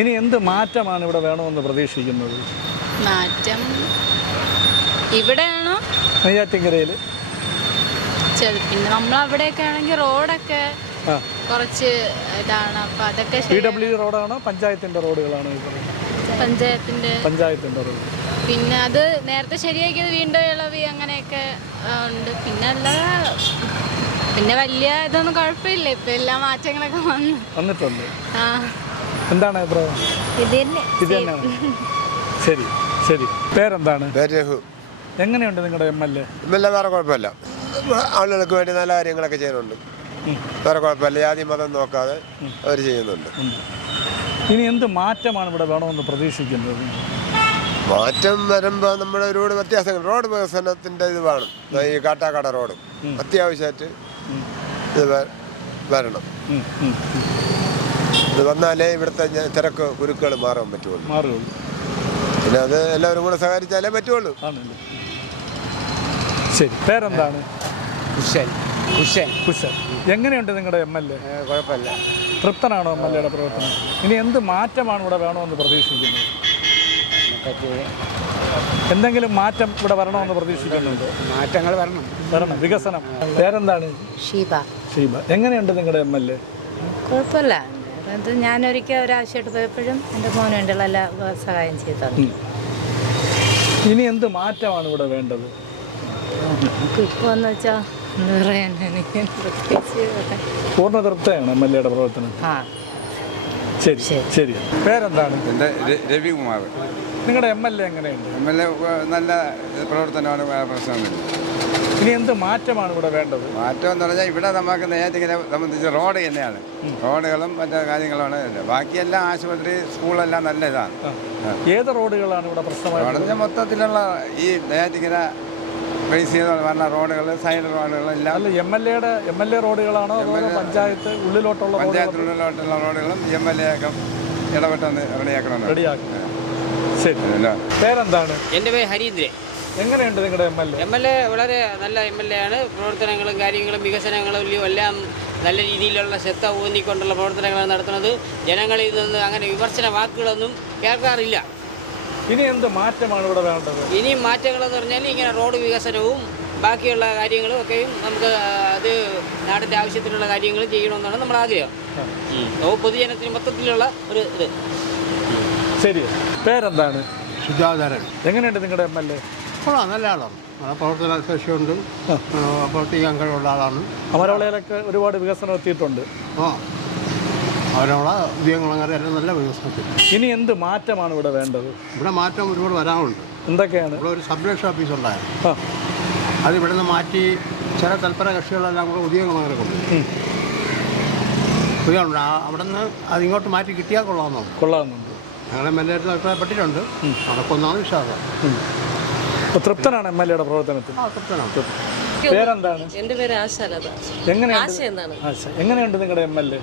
ഇനി എന്ത് മാറ്റമാണ് ഇവിടെ വേണമെന്ന് പ്രതീക്ഷിക്കുന്നത്? മാറ്റം ഇവിടെയാണോ? നെയ്യാറ്റിൻകരയിൽ. പിന്നെ നമ്മളവിടെയൊക്കെ ആണെങ്കിൽ റോഡൊക്കെ കുറച്ച് ഇതാണ്. അപ്പം അതൊക്കെ PW റോഡാണോ പഞ്ചായത്തിൻ്റെ റോഡുകളാണോ? പഞ്ചായത്തിൻ്റെ റോഡ്. പിന്നെ അത് നേരത്തെ ശരിയാക്കിയത് വീണ്ടും ഇളവി അങ്ങനെയൊക്കെ ഉണ്ട്. പിന്നെ അല്ലാതെ പിന്നെ വലിയ ഇതൊന്നും കുഴപ്പമില്ല. ഇപ്പം എല്ലാ മാറ്റങ്ങളൊക്കെ വന്നിട്ടുണ്ട്. എന്താണ് അഭിപ്രായം? ഇത് തന്നെയാണ്. ശരി ശരി. പേരെന്താണ്? എങ്ങനെയുണ്ട് നിങ്ങളുടെ MLA? വേറെ കുഴപ്പമില്ല, ആളുകൾക്ക് വേണ്ടി നല്ല കാര്യങ്ങളൊക്കെ ചെയ്യുന്നുണ്ട്. വേറെ കുഴപ്പമില്ല, ജാതി മതം നോക്കാതെ അവർ ചെയ്യുന്നുണ്ട്. ഇനി എന്ത് മാറ്റമാണ് ഇവിടെ വേണമെന്ന് പ്രതീക്ഷിക്കുന്നത്? മാറ്റം വരുമ്പോൾ നമ്മുടെ ഒരുപാട് വ്യത്യാസങ്ങൾ, റോഡ് വികസനത്തിൻ്റെ ഇത് വേണം. ഈ കാട്ടാക്കട റോഡും അത്യാവശ്യമായിട്ട് ഇത് വരണം. ഇത് വന്നാലേ ഇവിടുത്തെ തിരക്ക് കുരുക്കുകൾ മാറാൻ പറ്റുള്ളൂ. പിന്നെ അത് എല്ലാവരും കൂടെ സഹകരിച്ചാലേ പറ്റുള്ളൂ. ശരി. പേരെന്താണ്? കുശൻ. എങ്ങനെയുണ്ട് നിങ്ങളുടെ MLA? കുഴപ്പമില്ല. തൃപ്തനാണോ MLAയുടെ പ്രവർത്തനം? ഇനി എന്ത് മാറ്റമാണ് ഇവിടെ വേണമെന്ന് പ്രതീക്ഷിക്കുന്നത്? എന്തെങ്കിലും മാറ്റം ഇവിടെ വരണമെന്ന് പ്രതീക്ഷിക്കുന്നുണ്ടോ? മാറ്റങ്ങൾ വരണം. വികസനം. പേരെന്താണ്? ഷീബ. എങ്ങനെയുണ്ട് നിങ്ങളുടെ MLA? കുഴപ്പമില്ല. അത് ഞാനൊരിക്കൽ ഒരാവശ്യമായിട്ട് പോയപ്പോഴും എൻ്റെ മോന് വേണ്ടിയുള്ള എല്ലാ സഹായം ചെയ്തു. ഇനി എന്ത് മാറ്റമാണ് ഇവിടെ വേണ്ടത്? ഇപ്പോൾ എന്ന് വെച്ചാൽ എന്താ പറയാൻ, എനിക്ക് പൂർണ്ണ തൃപ്തിയാണ് MLAയുടെ പ്രവർത്തനം. ശരി ശരി. പേരെന്താണ്? എൻ്റെ രവികുമാർ. നിങ്ങളുടെ MLA എങ്ങനെയുണ്ട്? MLA നല്ല പ്രവർത്തനമാണ്, പ്രശ്നമില്ല. ഇനി എന്ത് മാറ്റമാണ് ഇവിടെ വേണ്ടത്? മാറ്റം എന്ന് പറഞ്ഞാൽ ഇവിടെ നമുക്ക് നെയ്യാറ്റിൻകരയെ സംബന്ധിച്ച് റോഡ് തന്നെയാണ്. റോഡുകളും മറ്റു കാര്യങ്ങളുമാണ്. ബാക്കിയെല്ലാം ആശുപത്രി, സ്കൂളെല്ലാം നല്ല ഇതാണ്. ഏത് റോഡുകളാണ് ഇവിടെ പ്രശ്നമായി? മൊത്തത്തിലുള്ള ഈ നെയ്യാറ്റിൻകര ബേസ് ചെയ്ത് പറഞ്ഞ റോഡുകൾ, സൈഡ് റോഡുകളെല്ലാം. അല്ല, MLA റോഡുകളാണോ പഞ്ചായത്ത് ഉള്ളിലോട്ടുള്ള റോഡുകളും MLA ഒക്കെ ഇടപെട്ടെന്ന് റെഡിയാക്കണം. ശരി. പേരെന്താണ്? എൻ്റെ പേര് ഹരീന്ദ്രൻ. എങ്ങനെയുണ്ട് നിങ്ങളുടെ MLA? വളരെ നല്ല MLA ആണ്. പ്രവർത്തനങ്ങളും കാര്യങ്ങളും വികസനങ്ങളും എല്ലാം നല്ല രീതിയിലുള്ള ശ്രദ്ധ ഊന്നിക്കൊണ്ടുള്ള പ്രവർത്തനങ്ങളാണ് നടത്തുന്നത്. ജനങ്ങളിൽ നിന്ന് അങ്ങനെ വിമർശന വാക്കുകളൊന്നും കേൾക്കാറില്ല. ഇനി എന്ത് മാറ്റമാണ് ഇവിടെ വേണ്ടത്? ഇനിയും മാറ്റങ്ങളെന്ന് പറഞ്ഞാൽ ഇങ്ങനെ റോഡ് വികസനവും ബാക്കിയുള്ള കാര്യങ്ങളും ഒക്കെയും നമുക്ക് അത് നാടിൻ്റെ ആവശ്യത്തിനുള്ള കാര്യങ്ങൾ ചെയ്യണമെന്നാണ് നമ്മുടെ ആഗ്രഹം. പൊതുജനത്തിന് മൊത്തത്തിലുള്ള ഒരു ഇത്. ശരി. പേരെന്താണ്? സുജാതരൻ. എങ്ങനെയുണ്ട് നിങ്ങളുടെ MLA? നല്ല ആളാണ്, പ്രവർത്തന ശേഷിയുണ്ട്, പ്രവർത്തിക്കാൻ കഴിവുള്ള ആളാണ്. അമരവളയിലൊക്കെ ഒരുപാട് വികസനം എത്തിയിട്ടുണ്ട്. അവരവളെ ഉദ്യോഗങ്ങളങ്ങനെ എല്ലാം നല്ല വികസനത്തിൽ. ഇനി എന്ത് മാറ്റമാണ് ഇവിടെ വേണ്ടത്? ഇവിടെ മാറ്റം ഒരുപാട് വരാനുണ്ട്. എന്തൊക്കെയാണ്? ഇവിടെ ഒരു സബ് ഡിവിഷൻ ഓഫീസ് ഉണ്ടായിരുന്നു, അത് ഇവിടെ നിന്ന് മാറ്റി ചില തൽപര കക്ഷികളെല്ലാം കൂടെ ഉദ്യോഗങ്ങളങ്ങനെ കൊണ്ടുപോയി. ഉദ്യോഗമുണ്ട്, അവിടെ നിന്ന് അതിങ്ങോട്ട് മാറ്റി കിട്ടിയാൽ കൊള്ളാമെന്നുണ്ട്. ഞങ്ങളെ MLA അഭിപ്രായപ്പെട്ടിട്ടുണ്ട്. നടക്കൊന്നാണ് വിശ്വാസം. തൃപ്തനാണ് MLAയുടെ പ്രവർത്തനത്തിൽ? തൃപ്തനാണ്. പേരെന്താണ്? എൻ്റെ പേര് ആശാലത. എങ്ങനെയുണ്ട് നിങ്ങളുടെ MLA?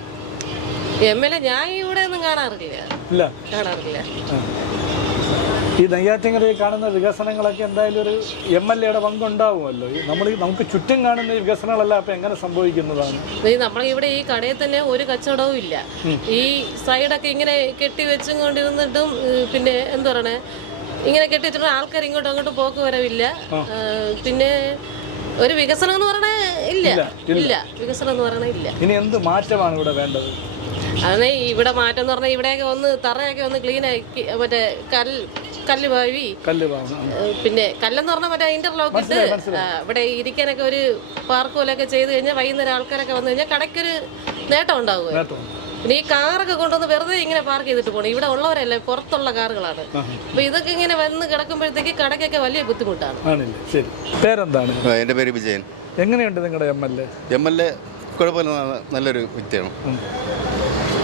ഞാൻ ഇവിടെ ഒന്നും കാണാറില്ല. ഈ നെയ്യാറ്റിൻകരയിൽ കാണുന്ന വികസനങ്ങളൊക്കെ എന്തായാലും ഒരു MLAയുടെ പങ്കുണ്ടാവുമല്ലോ. നമുക്ക് ചുറ്റും കാണുന്ന ഈ വികസനങ്ങളെല്ലാം അപ്പം എങ്ങനെ സംഭവിക്കുന്നതാണ്? നമ്മളിവിടെ ഈ കടയിൽ തന്നെ ഒരു കച്ചവടവും ഇല്ല. ഈ സൈഡൊക്കെ ഇങ്ങനെ കെട്ടി വെച്ചും കൊണ്ടിരുന്നിട്ടും പിന്നെ എന്താ പറയണേ, ഇങ്ങനെ കെട്ടി വെച്ചിട്ട് ആൾക്കാർ ഇങ്ങോട്ടും അങ്ങോട്ടും പോക്ക് വരവില്ല. പിന്നെ ഒരു വികസനം എന്ന് പറയണേ ഇല്ല. വികസനം എന്ന് പറയണേ ഇല്ല. ഇനി എന്ത് മാറ്റമാണ് ഇവിടെ വേണ്ടത്? അതെ, ഇവിടെ മാറ്റം എന്ന് പറഞ്ഞാൽ ഇവിടെയൊക്കെ ഒന്ന് തറയൊക്കെ ഒന്ന് ക്ലീൻ ആക്കി, മറ്റേ കല്ലുപാവി പിന്നെ കല്ലെന്ന് പറഞ്ഞാൽ മറ്റേ ഇന്റർലോക്ക് ഇട്ട് ഇവിടെ ഇരിക്കാനൊക്കെ ഒരു പാർക്ക് പോലെയൊക്കെ ചെയ്ത് കഴിഞ്ഞാൽ വൈകുന്നേരം ആൾക്കാരൊക്കെ വന്നു കഴിഞ്ഞാൽ കടയ്ക്കൊരു നേട്ടം ഉണ്ടാവുക. പിന്നെ ഈ കാറൊക്കെ കൊണ്ടുവന്ന് വെറുതെ ഇങ്ങനെ പാർക്ക് ചെയ്തിട്ട് പോകണം. ഇവിടെ ഉള്ളവരല്ലേ, പുറത്തുള്ള കാറുകളാണ്. അപ്പൊ ഇതൊക്കെ ഇങ്ങനെ വന്ന് കിടക്കുമ്പോഴത്തേക്ക് കടയ്ക്കൊക്കെ വലിയ ബുദ്ധിമുട്ടാണ്. പേരെന്താണ്? എൻ്റെ പേര് വിജയൻ. എങ്ങനെയുണ്ട് നിങ്ങളുടെ MLA? MLA കുഴപ്പമില്ല, നല്ലൊരു വ്യക്തിയാണ്.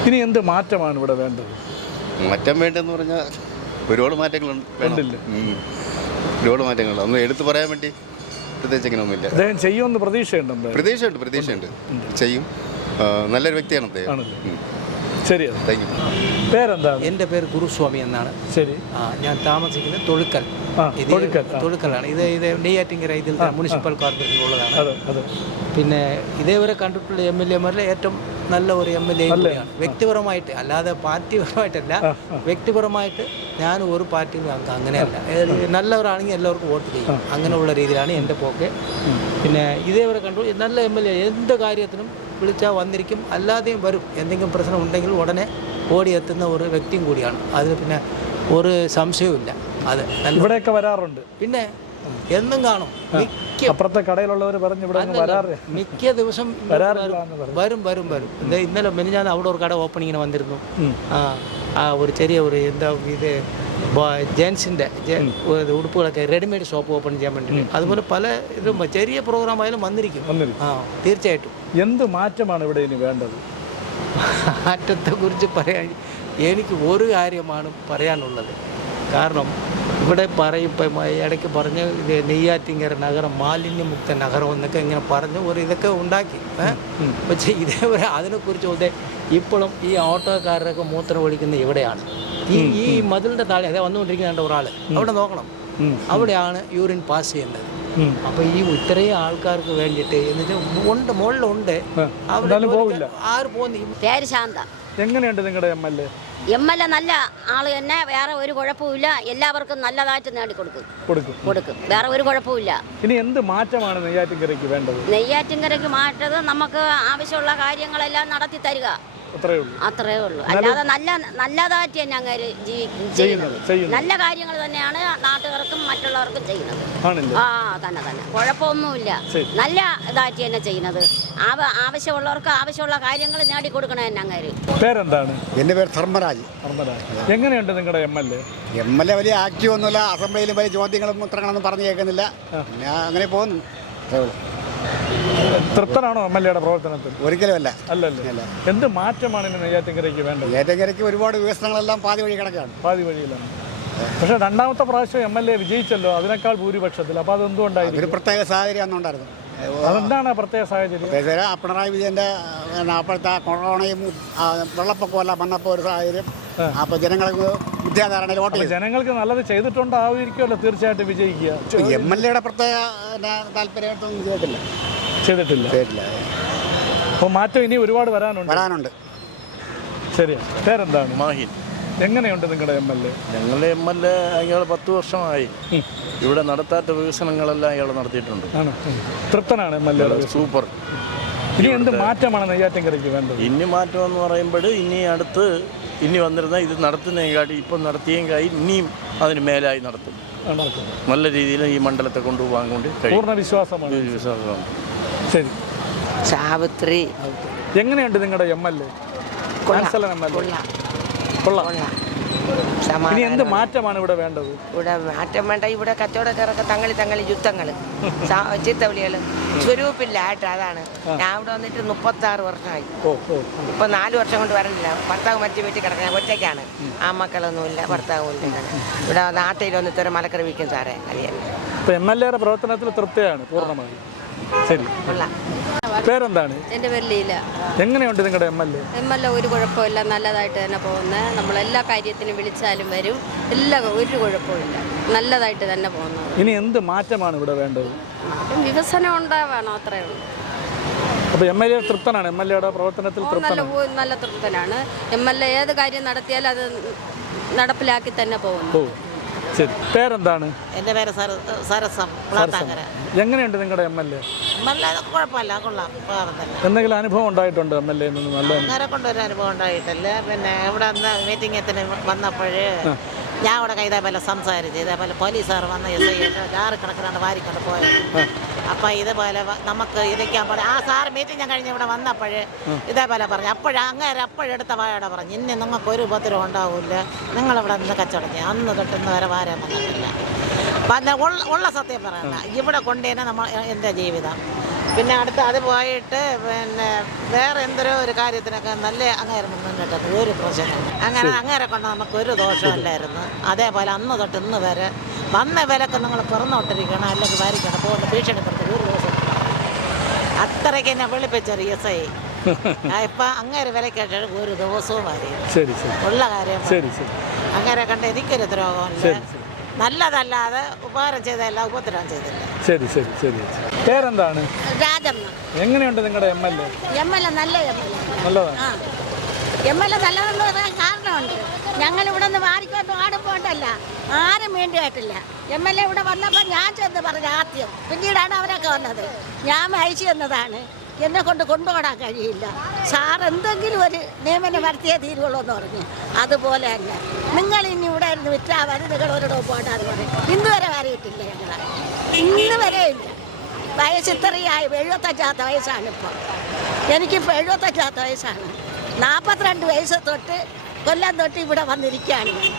ഇനി എന്ത് മാറ്റമാണ് ഇവിടെ വേണ്ടത്? മാറ്റം വേണ്ടെന്ന് പറഞ്ഞാൽ ഒരുപാട് മാറ്റങ്ങളുണ്ട്. ഒരുപാട് മാറ്റങ്ങളുണ്ട്. ഒന്നും എടുത്തു പറയാൻ വേണ്ടി പ്രത്യേകിച്ച് ഇങ്ങനെയൊന്നുമില്ല. അദ്ദേഹം ചെയ്യുമെന്ന് പ്രതീക്ഷയുണ്ട്. പ്രതീക്ഷയുണ്ട്. ചെയ്യും. നല്ലൊരു വ്യക്തിയാണ് അദ്ദേഹം. ശരി, താങ്ക് യു. പേരെന്താണ്? എൻ്റെ പേര് ഗുരുസ്വാമി എന്നാണ്. ശരി. ഞാൻ താമസിക്കുന്നത് തൊഴുക്കൽ. തൊഴുക്കലാണ്. ഇത് നെയ്യാറ്റിങ്കര ഇതിൽ മുനിസിപ്പൽ കോർപ്പറേഷനിലുള്ളതാണ്. പിന്നെ ഇതേവരെ കണ്ടിട്ടുള്ള MLA-മാരിൽ ഏറ്റവും നല്ല ഒരു MLA കൂടിയാണ്. വ്യക്തിപരമായിട്ട്, അല്ലാതെ പാർട്ടിപരമായിട്ടല്ല, വ്യക്തിപരമായിട്ട് ഞാൻ ഒരു പാർട്ടിയും അങ്ങനെയല്ല. നല്ലവരാണെങ്കിൽ എല്ലാവർക്കും വോട്ട് ചെയ്യും. അങ്ങനെയുള്ള രീതിയിലാണ് എൻ്റെ പോക്ക്. പിന്നെ ഇതേവരെ കണ്ടു നല്ല MLA, എന്ത് കാര്യത്തിനും വിളിച്ചാൽ വന്നിരിക്കും, അല്ലാതെയും വരും. എന്തെങ്കിലും പ്രശ്നം ഉണ്ടെങ്കിൽ ഉടനെ ഓടിയെത്തുന്ന ഒരു വ്യക്തിയും കൂടിയാണ്. അതിന് പിന്നെ ഒരു സംശയവുമില്ല. അത് ഇവിടെയൊക്കെ വരാറുണ്ട്. പിന്നെ എന്നും കാണും. അപ്പുറത്തെ കടയിലുള്ളവർ പറഞ്ഞു ഇവിടെ വരാറില്ല. മിക്ക ദിവസം വരും. ഇന്നലെ ഞാൻ അവിടെ ഒരു കട ഓപ്പണിങ്ങിന് വന്നിരുന്നു. ഒരു ചെറിയ ഒരു എന്താ ഇത് ജെൻസിൻ്റെ ഉടുപ്പുകളൊക്കെ റെഡിമെയ്ഡ് ഷോപ്പ് ഓപ്പൺ ചെയ്യാൻ വേണ്ടി. അതുപോലെ പല ഇതും ചെറിയ പ്രോഗ്രാം ആയാലും വന്നിരിക്കും. തീർച്ചയായിട്ടും. എന്ത് മാറ്റമാണ് ഇവിടെ ഇനി വേണ്ടത്? മാറ്റത്തെക്കുറിച്ച് പറയാൻ എനിക്ക് ഒരു കാര്യമാണ് പറയാനുള്ളത്. കാരണം ഇവിടെ ഇപ്പം ഇടയ്ക്ക് പറഞ്ഞ് നെയ്യാറ്റിങ്കര നഗരം മാലിന്യമുക്ത നഗരം എന്നൊക്കെ ഇങ്ങനെ പറഞ്ഞ് ഒരു ഇതൊക്കെ ഉണ്ടാക്കി. പക്ഷേ ഇതേപോലെ അതിനെക്കുറിച്ച് ഇപ്പോഴും ഈ ഓട്ടോക്കാരൊക്കെ മൂത്രം ഒഴിക്കുന്നത് ഇവിടെയാണ്. ഈ മതിലിൻ്റെ താഴെ അതേ വന്നുകൊണ്ടിരിക്കുന്ന ഒരാൾ അവിടെ നോക്കണം, അവിടെയാണ് യൂറിൻ പാസ് ചെയ്യുന്നത്. അപ്പോൾ ഈ ഇത്രയും ആൾക്കാർക്ക് വേണ്ടിയിട്ട് എന്നിട്ട് ഉണ്ട്, മുകളിലുണ്ട്, ആര് പോകുന്നു? പേര് ശാന്ത. എങ്ങനെയുണ്ട് നിങ്ങളുടെ MLA? നല്ല ആള് തന്നെ, വേറെ ഒരു കുഴപ്പമില്ല. എല്ലാവർക്കും നല്ലതായിട്ട് കൊടുക്കും. വേറെ ഒരു കുഴപ്പമില്ല. ഇനി എന്ത് മാറ്റമാണ് നെയ്യാറ്റിൻകരയ്ക്ക് വേണ്ടത്? നെയ്യാറ്റിൻകരയ്ക്ക് മാറ്റത് നമുക്ക് ആവശ്യമുള്ള കാര്യങ്ങളെല്ലാം നടത്തി തരിക, അത്രേ ഉള്ളൂ. അല്ലാതെ നല്ലതായിട്ട് തന്നെ അങ്ങനെ ചെയ്യുന്നത്. നല്ല കാര്യങ്ങൾ തന്നെയാണ് നാട്ടുകാർക്കും മറ്റുള്ളവർക്കും ചെയ്യുന്നത്. തന്നെ കുഴപ്പമൊന്നുമില്ല. നല്ല ഇതായിട്ട് തന്നെ ചെയ്യുന്നത്. ആവശ്യമുള്ളവർക്ക് ആവശ്യമുള്ള കാര്യങ്ങൾ നേടിക്കൊടുക്കണം തന്നെ അങ്ങനെ. പേരെന്താണ്? എൻ്റെ പേര് ധർമ്മരാജ്. എങ്ങനെയുണ്ട് നിങ്ങളുടെ MLA? വലിയ ആക്റ്റീവ് ഒന്നുമില്ല. അസംബ്ലിയിലും വലിയ ചോദ്യങ്ങളും ഉത്തരങ്ങളൊന്നും പറഞ്ഞു കേൾക്കുന്നില്ല. ഞാൻ അങ്ങനെ പോകുന്നു. തൃപ്തനാണോ MLA-യുടെ പ്രവർത്തനത്തിൽ? ഒരിക്കലും അല്ല. എന്ത് മാറ്റമാണ് ഇനി നെയ്യാറ്റിൻകരയ്ക്ക് വേണ്ടത്? നെയ്യാറ്റിൻകരയ്ക്ക് ഒരുപാട് വികസനങ്ങളെല്ലാം പാതി വഴി കിടക്കുകയാണ്. പാതി വഴിയിലാണ്. പക്ഷേ രണ്ടാമത്തെ പ്രാവശ്യം MLA വിജയിച്ചല്ലോ, അതിനേക്കാൾ ഭൂരിപക്ഷത്തിൽ. അപ്പോൾ അതെന്തുകൊണ്ടായിരുന്നു? ഒരു പ്രത്യേക സാഹചര്യം അന്നുണ്ടായിരുന്നു. അതെന്താണ് പ്രത്യേക സാഹചര്യം? പിണറായി വിജയൻ്റെ അപ്പോഴത്തെ കൊറോണയും വെള്ളപ്പൊക്കവും എല്ലാം വന്നപ്പോൾ ഒരു സാഹചര്യം. അപ്പോൾ ജനങ്ങൾക്ക് വിദ്യാധാരണയിൽ വോട്ട് ചെയ്തു. ജനങ്ങൾക്ക് നല്ലത് ചെയ്തിട്ടുണ്ടാവുമായിരിക്കുമല്ലോ തീർച്ചയായിട്ടും വിജയിക്കുക. MLA-യുടെ പ്രത്യേക താല്പര്യമായിട്ടൊന്നും ചെയ്തിട്ടില്ല. അപ്പോൾ മാറ്റം ഇനി ഒരുപാട് വരാനുണ്ട്. ശരി. പേരെന്താണ്? മാഹിൻ. എങ്ങനെയുണ്ട് നിങ്ങളുടെ MLA? ഞങ്ങളുടെ MLA അയാൾ 10 വർഷമായി ഇവിടെ നടത്താത്ത വികസനങ്ങളെല്ലാം അയാൾ നടത്തിയിട്ടുണ്ട്. തൃപ്തനാണ് MLA? സൂപ്പർ. ഇനി എന്ത് മാറ്റമാണ് നെയ്യാറ്റിൻകരയ്ക്ക് വേണ്ടത്? ഇനി മാറ്റം എന്ന് പറയുമ്പോൾ ഇനി വന്നിരുന്ന ഇത് നടത്തുന്നതിനെക്കാട്ടി ഇപ്പം നടത്തിയെങ്കിൽ ഇനിയും അതിന് മേലായി നടത്തും. നല്ല രീതിയിൽ ഈ മണ്ഡലത്തെ കൊണ്ടുപോകാൻ കൊണ്ട് പൂർണ്ണ വിശ്വാസമാണ്. ശരി. സാവിത്രി. എങ്ങനെയുണ്ട് നിങ്ങളുടെ MLA? കൊള്ളാം. ഇനി എന്ത് മാറ്റമാണ് ഇവിടെ വേണ്ടത്? ഇവിടെ മാറ്റം വേണ്ട. ഇവിടെ കച്ചവടക്കാരൊക്കെ തങ്ങളി യുദ്ധങ്ങൾ, ചീത്തവിളികൾ, സ്വരൂപില്ല ആയിട്ട്. അതാണ് ഞാൻ ഇവിടെ വന്നിട്ട് 36 വർഷമായി. ഇപ്പം 4 വർഷം കൊണ്ട് വരണില്ല. ഭർത്താവ് മരിച്ച വീട്ടിൽ കിടക്കാൻ ഒറ്റയ്ക്കാണ്. ആ മക്കളൊന്നുമില്ല, ഭർത്താവും ഇല്ല. ഇവിടെ നാട്ടിൽ വന്നിട്ട് ഒരു മലക്കറി വിൽക്കും സാറേ. അറിയാം. MLA-യുടെ പ്രവർത്തനത്തിൽ തൃപ്തിയാണ് പൂർണ്ണമായി. ശരി. പേരെന്താണ്? എൻ്റെ പേര് ലീല. എങ്ങനെയുണ്ട് നിങ്ങളുടെ MLA? ഒരു കുഴപ്പമില്ല, നല്ലതായിട്ട് തന്നെ പോകുന്നത്. നമ്മളെല്ലാ കാര്യത്തിനും വിളിച്ചാലും വരും. ഒരു കുഴപ്പമില്ല, നല്ലതായിട്ട് തന്നെ പോകുന്നത്. ഇനി എന്ത് മാറ്റമാണ് ഇവിടെ വേണ്ടത്? വികസനം ഉണ്ടാവണം, അത്രേ ഉള്ളൂ. അപ്പോൾ MLA തൃപ്തനാണ്? MLA-യുടെ പ്രവർത്തനത്തിൽ നല്ല തൃപ്തനാണ്. MLA ഏത് കാര്യം നടത്തിയാലും അത് നടപ്പിലാക്കി തന്നെ പോകുന്നു. ശരി. പേരെന്താണ്? എൻ്റെ പേര് സരസം. എങ്ങനെയുണ്ട് നിങ്ങളുടെ MLA? കുഴപ്പമില്ല, കൊള്ളാം. എന്തെങ്കിലും അനുഭവം ഉണ്ടായിട്ടുണ്ട് MLA-യിൽ നിന്ന്? നല്ല അങ്ങനെ കൊണ്ടൊരു അനുഭവം ഉണ്ടായിട്ടില്ല. പിന്നെ ഇവിടെ മീറ്റിംഗത്തിന് വന്നപ്പോഴേ ഞാൻ അവിടെ ഇതേപോലെ സംസാരിച്ചു. ഇതേപോലെ പോലീസുകാർ വന്ന് SI ജാറ് കണക്കിനാണ് വാരിക്കൊണ്ട് പോയത്. അപ്പം ഇതേപോലെ നമുക്ക് ഇരിക്കാൻ പറഞ്ഞു. ആ സാറ് മീറ്റിംഗ് ഞാൻ കഴിഞ്ഞ് ഇവിടെ വന്നപ്പോഴേ ഇതേപോലെ പറഞ്ഞു. അപ്പോഴെടുത്ത വായോടെ പറഞ്ഞു, ഇനി നിങ്ങൾക്ക് ഒരു ഉപദ്രവം ഉണ്ടാവില്ല, നിങ്ങളിവിടെ നിന്ന് കച്ചവടം ചെയ്യാം. അന്ന് തൊട്ട് ഇന്ന് വരെ വാരാൻ വന്നിട്ടില്ല. ഉള്ള സത്യം പറയണ്ട, ഇവിടെ കൊണ്ടുതന്നെ എൻ്റെ ജീവിതം. പിന്നെ അത് പോയിട്ട് പിന്നെ വേറെ എന്തൊരു ഒരു കാര്യത്തിനൊക്കെ നല്ല അങ്ങേരെ മുന്നിട്ടത് ഒരു പ്രശ്നം. അങ്ങേരെ കൊണ്ട് നമുക്കൊരു ദോഷമില്ലായിരുന്നു. അതേപോലെ അന്ന് തൊട്ട് ഇന്ന് വരെ വന്ന വിലക്ക് നിങ്ങൾ പിറന്നോട്ടിരിക്കണം, അല്ലെങ്കിൽ വാരിക്കണം, പോകുന്ന ഭീഷണിപ്പെടുത്തി ഒരു ദിവസം അത്രയ്ക്ക് എന്നെ വിളിപ്പിച്ചൊരു SI. ഇപ്പം അങ്ങേരെ വിലക്കേട്ട് ഒരു ദിവസവും വാരിയും ഉള്ള കാര്യം. അങ്ങേരെ കണ്ട് എനിക്കൊരു ദ്രോഹമില്ല, നല്ലതല്ലാതെ ഉപകാരം ചെയ്തല്ല, ഉപദ്രവം ചെയ്തില്ല. ശരി ശരി ശരി. പേരെന്താണ്? രാജമ്മ. എങ്ങനെയുണ്ട് നിങ്ങളുടെ MLA? MLA നല്ല നല്ലതാണ്. MLA നല്ലതെന്ന് പറയാൻ കാരണമുണ്ട്. ഞങ്ങളിവിടെ നിന്ന് വാരിക്കൊണ്ട് ആടുമ്പോണ്ടല്ല ആരും വേണ്ടിയായിട്ടില്ല. MLA ഇവിടെ വന്നപ്പോൾ ഞാൻ ചെന്ന് പറഞ്ഞു ആദ്യം, പിന്നീടാണ് അവരൊക്കെ വന്നത്. ഞാൻ അയച്ചു തന്നതാണ്, എന്നെ കൊണ്ട് കൊണ്ടുപോകാൻ കഴിയില്ല, സാർ എന്തെങ്കിലും ഒരു നിയമനം വരുത്തിയേ തീരുള്ളൂ എന്ന് പറഞ്ഞു. അതുപോലെ തന്നെ നിങ്ങൾ ഇനി ഇവിടെ ഇരുന്ന് വിറ്റാൽ മതി, നിങ്ങൾ ഒരിടവും പോകണ്ടെന്ന് പറയും. ഇന്ന് വരെ വരയിട്ടില്ല ഞങ്ങൾ, ഇന്ന് വരെ ഇല്ല. വയസ്സ് ഇത്രയായി, 75 വയസ്സാണ് ഇപ്പോൾ. എനിക്കിപ്പോൾ 75 വയസ്സാണ്. 42 വയസ്സ് തൊട്ട് കൊല്ലം തൊട്ട് ഇവിടെ വന്നിരിക്കുകയാണ് ഞാൻ.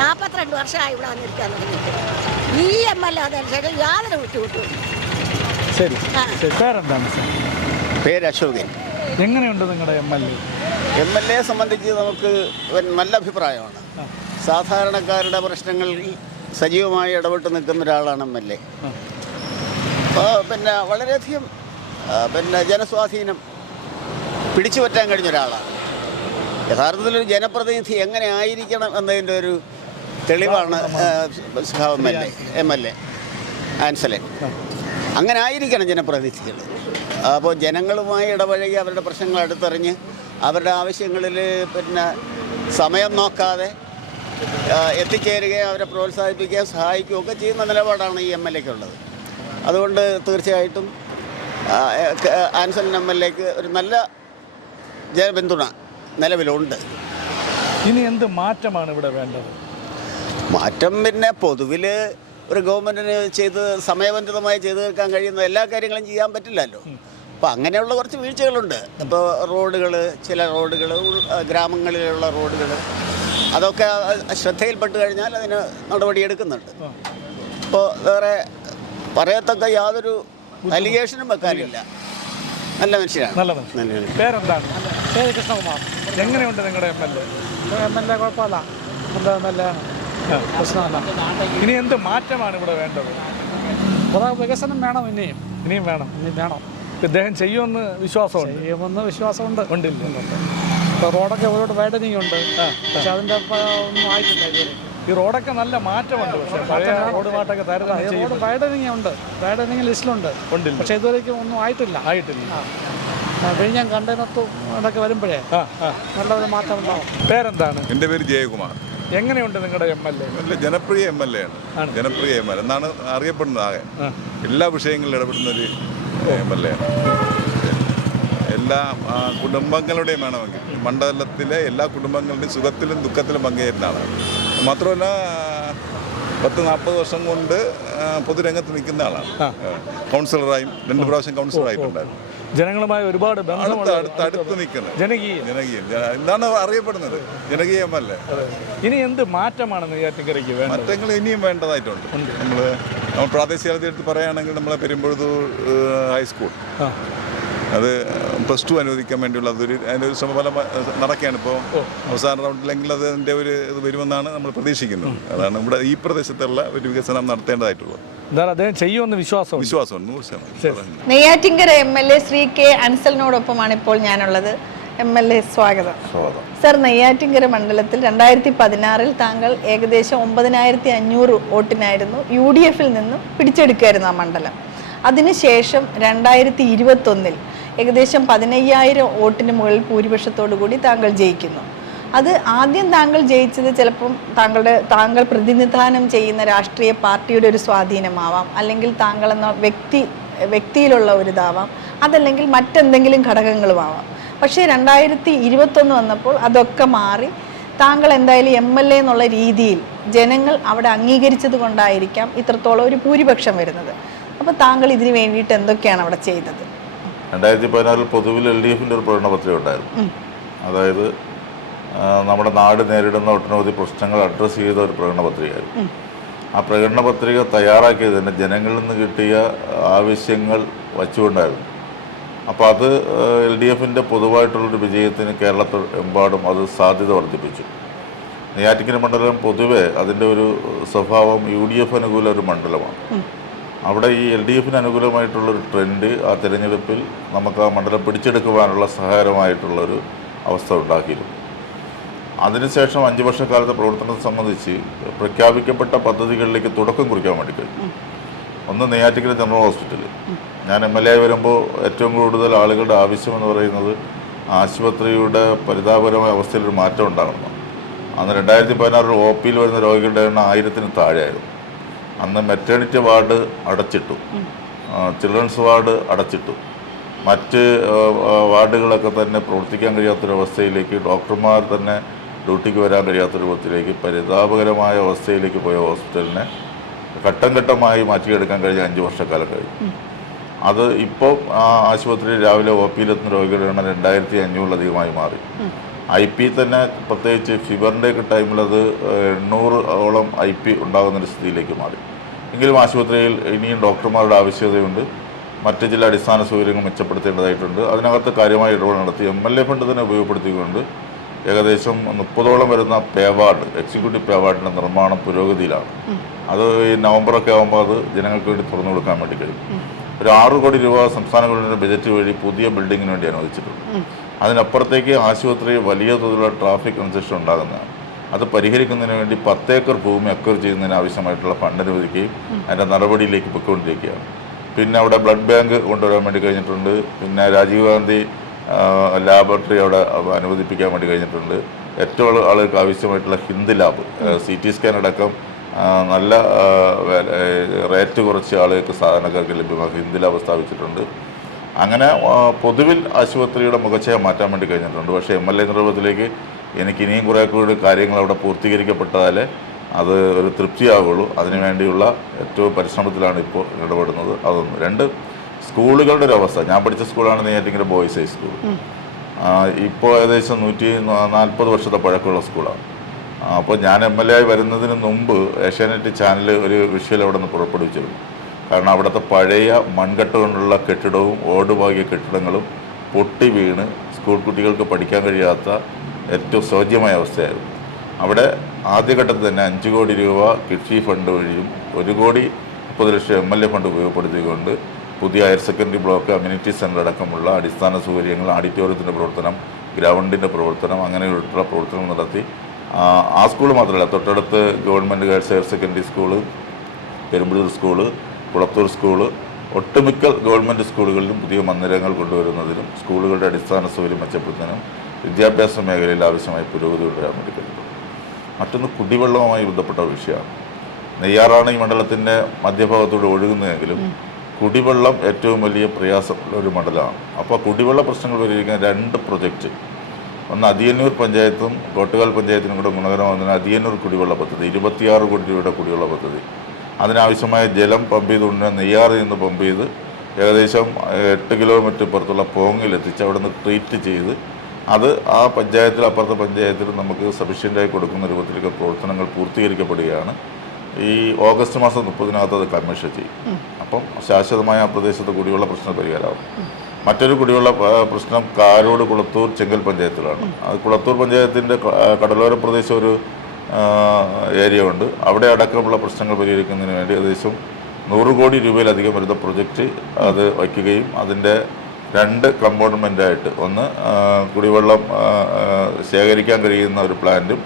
42 വർഷമായി ഇവിടെ വന്നിരിക്കാൻ തുടങ്ങിയിട്ട്. ഈ MLA അതനുസരിച്ച് യാതൊരു വിട്ടുവിട്ടില്ല. ശരി ശരി. പേരെന്താണ് സാർ? പേര് അശോകൻ. എങ്ങനെയുണ്ട് നിങ്ങളുടെ MLA സംബന്ധിച്ച് നമുക്ക് നല്ല അഭിപ്രായമാണ്. സാധാരണക്കാരുടെ പ്രശ്നങ്ങളിൽ സജീവമായി ഇടപെട്ട് നിൽക്കുന്ന ഒരാളാണ് MLA. പിന്നെ വളരെയധികം ജനസ്വാധീനം പിടിച്ചു പറ്റാൻ കഴിഞ്ഞ ഒരാളാണ്. യഥാർത്ഥത്തിലൊരു ജനപ്രതിനിധി എങ്ങനെ ആയിരിക്കണം എന്നതിൻ്റെ ഒരു തെളിവാണ് MLA ആൻസലൻ. അങ്ങനെ ആയിരിക്കണം ജനപ്രതിനിധികൾ. അപ്പോൾ ജനങ്ങളുമായി ഇടപഴകി അവരുടെ പ്രശ്നങ്ങൾ അടുത്തറിഞ്ഞ് അവരുടെ ആവശ്യങ്ങളിൽ സമയം നോക്കാതെ എത്തിച്ചേരുകയും അവരെ പ്രോത്സാഹിപ്പിക്കുകയും സഹായിക്കുകയൊക്കെ ചെയ്യുന്ന നിലപാടാണ് ഈ MLAക്കുള്ളത്. അതുകൊണ്ട് തീർച്ചയായിട്ടും ആൻസലൻ MLAക്ക് ഒരു നല്ല ജനപിന്തുണ നിലവിലുണ്ട്. ഇനി എന്ത് മാറ്റമാണ് ഇവിടെ വേണ്ടത്? മാറ്റം പൊതുവിൽ ഒരു ഗവൺമെൻറ്റിന് സമയബന്ധിതമായി ചെയ്തു തീർക്കാൻ കഴിയുന്ന എല്ലാ കാര്യങ്ങളും ചെയ്യാൻ പറ്റില്ലല്ലോ. അപ്പോൾ അങ്ങനെയുള്ള കുറച്ച് വീഴ്ചകളുണ്ട്. ഇപ്പോൾ ചില റോഡുകൾ ഗ്രാമങ്ങളിലുള്ള റോഡുകൾ അതൊക്കെ ശ്രദ്ധയിൽപ്പെട്ട് കഴിഞ്ഞാൽ അതിന് നടപടിയെടുക്കുന്നുണ്ട്. ഇപ്പോൾ വേറെ പറയത്തക്ക യാതൊരു അലിഗേഷനും വെക്കാനില്ല. നല്ല മനുഷ്യനാണ്. പേരെന്താണ്? പേര് കൃഷ്ണകുമാർ. എങ്ങനെയുണ്ട് നിങ്ങളുടെ MLA? കുഴപ്പമില്ല, നല്ലതാണ്, പ്രശ്നമല്ല. ഇനി എന്ത് മാറ്റമാണ് ഇവിടെ വേണ്ടത്? കുറേ വികസനം വേണം, ഇനിയും വേണം. ഇദ്ദേഹം ചെയ്യുമെന്ന് വിശ്വാസമുണ്ട്? ചെയ്യുമെന്ന് വിശ്വാസമുണ്ട്. ഇപ്പോൾ റോഡൊക്കെ ഒരുപാട് വൈഡനിങ് ഉണ്ട്, പക്ഷെ അതിൻ്റെ ഒന്നും ആയിട്ടില്ല ഇതുവരെ. ഈ റോഡൊക്കെ നല്ല മാറ്റമുണ്ട്, പക്ഷേ പഴയ റോഡുമായിട്ടൊക്കെ റോഡ് വൈഡനിങ് ഉണ്ട്, വൈഡനിങ് ലിസ്റ്റിലുണ്ട്, പക്ഷേ ഇതുവരെയ്ക്കും ഒന്നും ആയിട്ടില്ല. ഞാൻ കണ്ടതിനകത്തും ഇതൊക്കെ വരുമ്പോഴേ നല്ലൊരു മാറ്റം ഉണ്ടാവും. പേരെന്താണ്? എൻ്റെ പേര് ജയകുമാർ. എങ്ങനെയുണ്ട് നിങ്ങളുടെ MLA? നല്ല ജനപ്രിയ MLA ആണ്. ജനപ്രിയ MLA എന്നാണ് അറിയപ്പെടുന്നത്. ആകെ എല്ലാ വിഷയങ്ങളിലും ഇടപെടുന്ന ഒരു MLA ആണ്. എല്ലാ കുടുംബങ്ങളുടെയും വേണമെങ്കിൽ മണ്ഡലത്തിലെ എല്ലാ കുടുംബങ്ങളുടെയും സുഖത്തിലും ദുഃഖത്തിലും പങ്കുചേരുന്ന ആളാണ്. മാത്രമല്ല 10-40 വർഷം കൊണ്ട് പൊതുരംഗത്ത് നിൽക്കുന്ന ആളാണ്. കൗൺസിലറായും 2 പ്രാവശ്യം കൗൺസിലറായിട്ടുണ്ടായിരുന്നു. ജനങ്ങളുമായി ഒരുപാട് അടുത്ത് നിൽക്കുന്നത് ജനകീയം എന്താണ് അറിയപ്പെടുന്നത്, ജനകീയ MLA. ഇനി എന്ത് മാറ്റമാണ് നെയ്യാറ്റിൻകരയ്ക്ക് വേണ്ടത്? മാറ്റങ്ങൾ ഇനിയും വേണ്ടതായിട്ടുണ്ട്. നമ്മൾ പ്രാദേശിക എടുത്ത് പറയുകയാണെങ്കിൽ നമ്മളെ പെരുമ്പഴുതൂർ ഹൈസ്കൂൾ അത് +2 അനുവദിക്കാൻ വേണ്ടിയുള്ള അതിൻ്റെ ഒരു ശ്രമഫലം നടക്കുകയാണ്. ഇപ്പോൾ അവസാന റൗണ്ടിലെങ്കിൽ അതിൻ്റെ ഇത് വരുമെന്നാണ് നമ്മൾ പ്രതീക്ഷിക്കുന്നത്. അതാണ് ഇവിടെ ഈ പ്രദേശത്തുള്ള ഒരു വികസനം നടത്തേണ്ടതായിട്ടുള്ളത്. അദ്ദേഹം ചെയ്യുമെന്ന് വിശ്വാസമുണ്ട്. 100%. Neyyattinkara MLA Shri K. അൻസലിനോടൊപ്പമാണ് ഇപ്പോൾ ഞാനുള്ളത്. MLA സ്വാഗതം. സർ, നെയ്യാറ്റിൻകര മണ്ഡലത്തിൽ 2016 താങ്കൾ ഏകദേശം 9500 വോട്ടിനായിരുന്നു UDFൽ നിന്നും പിടിച്ചെടുക്കുകയായിരുന്നു ആ മണ്ഡലം. അതിനുശേഷം 2021 ഏകദേശം 15000 വോട്ടിന് മുകളിൽ ഭൂരിപക്ഷത്തോടു കൂടി താങ്കൾ ജയിക്കുന്നു. അത് ആദ്യം താങ്കൾ ജയിച്ചത് ചിലപ്പം താങ്കൾ പ്രതിനിധാനം ചെയ്യുന്ന രാഷ്ട്രീയ പാർട്ടിയുടെ ഒരു സ്വാധീനമാവാം, അല്ലെങ്കിൽ താങ്കൾ എന്ന വ്യക്തിയിലുള്ള ഒരു ഇതാവാം, അതല്ലെങ്കിൽ മറ്റെന്തെങ്കിലും ഘടകങ്ങളുമാവാം. പക്ഷേ 2021 വന്നപ്പോൾ അതൊക്കെ മാറി താങ്കൾ എന്തായാലും MLA എന്നുള്ള രീതിയിൽ ജനങ്ങൾ അവിടെ അംഗീകരിച്ചത് കൊണ്ടായിരിക്കാം ഇത്രത്തോളം ഒരു ഭൂരിപക്ഷം വരുന്നത്. അപ്പോൾ താങ്കൾ ഇതിന് വേണ്ടിയിട്ട് എന്തൊക്കെയാണ് അവിടെ ചെയ്തത്? 2016 പൊതുവിൽ LDFന്റെ ഒരു പ്രകടന പത്രിക ഉണ്ടായിരുന്നു. അതായത് നമ്മുടെ നാട് നേരിടുന്ന ഒട്ടനവധി പ്രശ്നങ്ങൾ അഡ്രസ്സ് ചെയ്ത ഒരു പ്രകടന പത്രികയായിരുന്നു. ആ പ്രകടന പത്രിക തയ്യാറാക്കിയത് തന്നെ ജനങ്ങളിൽ നിന്ന് കിട്ടിയ ആവശ്യങ്ങൾ വച്ചുകൊണ്ടായിരുന്നു. അപ്പോൾ അത് LDFന്റെ പൊതുവായിട്ടുള്ളൊരു വിജയത്തിന് കേരളത്തിലെമ്പാടും അത് സാധ്യത വർദ്ധിപ്പിച്ചു. നെയ്യാറ്റിൻകര മണ്ഡലം പൊതുവെ അതിൻ്റെ ഒരു സ്വഭാവം UDF അനുകൂല ഒരു മണ്ഡലമാണ്. അവിടെ ഈ LDFന് അനുകൂലമായിട്ടുള്ളൊരു ട്രെൻഡ് ആ തിരഞ്ഞെടുപ്പിൽ നമുക്ക് ആ മണ്ഡലം പിടിച്ചെടുക്കുവാനുള്ള സഹായകരമായിട്ടുള്ളൊരു അവസ്ഥ ഉണ്ടാക്കിയിരുന്നു. അതിനുശേഷം 5 വർഷക്കാലത്തെ പ്രവർത്തനത്തെ സംബന്ധിച്ച് പ്രഖ്യാപിക്കപ്പെട്ട പദ്ധതികളിലേക്ക് തുടക്കം കുറിക്കാൻ വേണ്ടി കഴിഞ്ഞു. ഒന്ന് നെയ്യാറ്റിൻകര ജനറൽ ഹോസ്പിറ്റൽ. ഞാൻ MLA ആയി വരുമ്പോൾ ഏറ്റവും കൂടുതൽ ആളുകളുടെ ആവശ്യമെന്ന് പറയുന്നത് ആശുപത്രിയുടെ പരിതാപകരമായ അവസ്ഥയിലൊരു മാറ്റം ഉണ്ടാകണം. അന്ന് 2016 OPയിൽ വരുന്ന രോഗികളുടെ എണ്ണം 1000-ന് താഴെയായിരുന്നു. അന്ന് മെറ്റേണിറ്റി വാർഡ് അടച്ചിട്ടു, ചിൽഡ്രൻസ് വാർഡ് അടച്ചിട്ടു, മറ്റ് വാർഡുകളൊക്കെ തന്നെ പ്രവർത്തിക്കാൻ കഴിയാത്തൊരവസ്ഥയിലേക്ക്, ഡോക്ടർമാർ തന്നെ ഡ്യൂട്ടിക്ക് വരാൻ കഴിയാത്തൊരവസ്ഥയിലേക്ക്, പരിതാപകരമായ അവസ്ഥയിലേക്ക് പോയ ഹോസ്പിറ്റലിനെ ഘട്ടം ഘട്ടമായി മാറ്റിയെടുക്കാൻ കഴിഞ്ഞ 5 വർഷക്കാലം കഴിഞ്ഞു. അത് ഇപ്പോൾ ആ ആശുപത്രിയിൽ രാവിലെ OPയിലെത്തുന്ന രോഗികളുടെ എണ്ണം 2500-ലധികമായി മാറി. IP തന്നെ പ്രത്യേകിച്ച് ഫീവറിൻ്റെയൊക്കെ ടൈമിൽ അത് 800-ഓളം IP ഉണ്ടാകുന്നൊരു സ്ഥിതിയിലേക്ക് മാറി. എങ്കിലും ആശുപത്രിയിൽ ഇനിയും ഡോക്ടർമാരുടെ ആവശ്യകതയുണ്ട്. മറ്റ് ചില അടിസ്ഥാന സൗകര്യങ്ങൾ മെച്ചപ്പെടുത്തേണ്ടതായിട്ടുണ്ട്. അതിനകത്ത് കാര്യമായ ഇടപെടൽ നടത്തി MLA ഫണ്ട് തന്നെ ഉപയോഗപ്പെടുത്തിക്കൊണ്ട് ഏകദേശം 30ഓളം വരുന്ന പേവാർഡ്, എക്സിക്യൂട്ടീവ് പേവാർഡിൻ്റെ നിർമ്മാണം പുരോഗതിയിലാണ്. അത് ഈ നവംബറൊക്കെ ആകുമ്പോൾ അത് ജനങ്ങൾക്ക് വേണ്ടി തുറന്നു കൊടുക്കാൻ വേണ്ടി കഴിയും. ഒരു 6 കോടി രൂപ സംസ്ഥാന ഗവൺമെൻറ് ബജറ്റ് വഴി പുതിയ ബിൽഡിങ്ങിന് വേണ്ടി അനുവദിച്ചിട്ടുണ്ട്. അതിനപ്പുറത്തേക്ക് ആശുപത്രി വലിയ തോതിലുള്ള ട്രാഫിക് കൺജഷൻ ഉണ്ടാകുന്നതാണ്. അത് പരിഹരിക്കുന്നതിന് വേണ്ടി 10 ഏക്കർ ഭൂമി അക്വയർ ചെയ്യുന്നതിന് ആവശ്യമായിട്ടുള്ള ഫണ്ട് അനുവദിക്കുകയും അതിൻ്റെ നടപടിയിലേക്ക് പൊയ്ക്കൊണ്ടിരിക്കുകയാണ്. പിന്നെ അവിടെ ബ്ലഡ് ബാങ്ക് കൊണ്ടുവരാൻ വേണ്ടി കഴിഞ്ഞിട്ടുണ്ട്. പിന്നെ രാജീവ് ഗാന്ധി ലാബറട്ടറി അവിടെ അനുവദിപ്പിക്കാൻ വേണ്ടി കഴിഞ്ഞിട്ടുണ്ട്. ഏറ്റവും ആളുകൾക്ക് ആവശ്യമായിട്ടുള്ള ഹിന്ദ് ലാബ്, CT സ്കാൻ അടക്കം നല്ല റേറ്റ് കുറച്ച് ആളുകൾക്ക് സാധാരണക്കാർക്ക് ലഭ്യമാക്കി ഹിന്ദ് ലാബ് സ്ഥാപിച്ചിട്ടുണ്ട്. അങ്ങനെ പൊതുവിൽ ആശുപത്രിയുടെ മുഖച്ഛായ മാറ്റാൻ വേണ്ടി കഴിഞ്ഞിട്ടുണ്ട്. പക്ഷേ MLA നേതൃത്വത്തിലേക്ക് എനിക്ക് ഇനിയും കുറേ കൂടി കാര്യങ്ങൾ അവിടെ പൂർത്തീകരിക്കപ്പെട്ടാലേ അത് ഒരു തൃപ്തിയാവുള്ളൂ. അതിനുവേണ്ടിയുള്ള ഏറ്റവും പരിശ്രമത്തിലാണ് ഇപ്പോൾ ഇടപെടുന്നത്. അതൊന്ന്. 2, സ്കൂളുകളുടെ ഒരു അവസ്ഥ. ഞാൻ പഠിച്ച സ്കൂളാണ് നെയ്യാറ്റിൻകര ബോയ്സ് ഹൈ സ്കൂൾ. ഇപ്പോൾ ഏകദേശം 140 വർഷത്തെ പഴക്കമുള്ള സ്കൂളാണ്. അപ്പോൾ ഞാൻ MLA ആയി വരുന്നതിന് മുമ്പ് ഏഷ്യാനെറ്റ് ചാനൽ ഒരു വിഷ്വൽ അവിടെ നിന്ന് പുറപ്പെടുവിച്ചിരുന്നു. കാരണം അവിടുത്തെ പഴയ മൺകട്ട കൊണ്ടുള്ള കെട്ടിടവും ഓടുപാകിയ കെട്ടിടങ്ങളും പൊട്ടി വീണ് സ്കൂൾ കുട്ടികൾക്ക് പഠിക്കാൻ കഴിയാത്ത ഏറ്റവും ശോച്യമായ അവസ്ഥയായിരുന്നു. അവിടെ ആദ്യഘട്ടത്തിൽ തന്നെ 5 കോടി രൂപ കിഡ്സി ഫണ്ട് വഴിയും 1 കോടി 30 ലക്ഷം MLA ഫണ്ട് ഉപയോഗപ്പെടുത്തിക്കൊണ്ട് പുതിയ higher secondary block, community centre അടക്കമുള്ള അടിസ്ഥാന സൗകര്യങ്ങൾ, ഓഡിറ്റോറിയത്തിൻ്റെ പ്രവർത്തനം, ഗ്രൗണ്ടിൻ്റെ പ്രവർത്തനം, അങ്ങനെയുള്ള പ്രവർത്തനം നടത്തി. ആ സ്കൂൾ മാത്രമല്ല, തൊട്ടടുത്ത് government girls higher secondary school, Perumpazhoor school, Kulathoor school, ഒട്ടുമിക്ക ഗവൺമെൻറ് സ്കൂളുകളിലും പുതിയ മന്ദിരങ്ങൾ കൊണ്ടുവരുന്നതിനും സ്കൂളുകളുടെ അടിസ്ഥാന സൗകര്യം മെച്ചപ്പെടുത്തുന്നതിനും വിദ്യാഭ്യാസ മേഖലയിൽ ആവശ്യമായി പുരോഗതി കൊണ്ടുവരാൻ വേണ്ടി കഴിയും. മറ്റൊന്ന് കുടിവെള്ളവുമായി ബന്ധപ്പെട്ട വിഷയമാണ്. നെയ്യാറാണ് ഈ മണ്ഡലത്തിൻ്റെ മധ്യഭാഗത്തൂടെ ഒഴുകുന്നതെങ്കിലും കുടിവെള്ളം ഏറ്റവും വലിയ പ്രയാസമുള്ള ഒരു മണ്ഡലമാണ്. അപ്പോൾ കുടിവെള്ള പ്രശ്നങ്ങൾ പരിഹരിക്കാൻ 2 പ്രൊജക്റ്റ്, ഒന്ന് അതിയന്നൂർ പഞ്ചായത്തും കോട്ടുകാൽ പഞ്ചായത്തിനും കൂടെ ഗുണകരമാകുന്ന അതിയന്നൂർ കുടിവെള്ള പദ്ധതി, 26 കോടി രൂപയുടെ കുടിവെള്ള പദ്ധതി. അതിനാവശ്യമായ ജലം പമ്പ് ചെയ്തുകൊണ്ട് നെയ്യാറിൽ നിന്ന് പമ്പ് ചെയ്ത് ഏകദേശം 8 കിലോമീറ്റർ പുറത്തുള്ള പോങ്ങിലെത്തിച്ച് അവിടെ നിന്ന് ട്രീറ്റ് ചെയ്ത് അത് ആ പഞ്ചായത്തിൽ, അപ്പുറത്തെ പഞ്ചായത്തിൽ നമുക്ക് സഫീഷ്യൻ്റായി കൊടുക്കുന്ന രൂപത്തിലേക്ക് പ്രവർത്തനങ്ങൾ പൂർത്തീകരിക്കപ്പെടുകയാണ്. ഈ ഓഗസ്റ്റ് മാസം 30-നകത്ത് അത് കമ്മീഷൻ ചെയ്യും. അപ്പം ശാശ്വതമായ ആ പ്രദേശത്ത് കുടിവെള്ള പ്രശ്നം പരിഹാരമാകും. മറ്റൊരു കുടിവെള്ള പ്രശ്നം കാരോട്, കുളത്തൂർ, ചെങ്കൽ പഞ്ചായത്തിലാണ്. അത് കുളത്തൂർ പഞ്ചായത്തിൻ്റെ കടലോര പ്രദേശം ഒരു ഏരിയ ഉണ്ട്. അവിടെ അടക്കമുള്ള പ്രശ്നങ്ങൾ പരിഹരിക്കുന്നതിന് വേണ്ടി ഏകദേശം 100 കോടി രൂപയിലധികം വരുന്ന പ്രൊജക്റ്റ് അത് വയ്ക്കുകയും അതിൻ്റെ 2 കമ്പോണൻ്റായിട്ട്, ഒന്ന് കുടിവെള്ളം ശേഖരിക്കാൻ കഴിയുന്ന ഒരു പ്ലാന്റും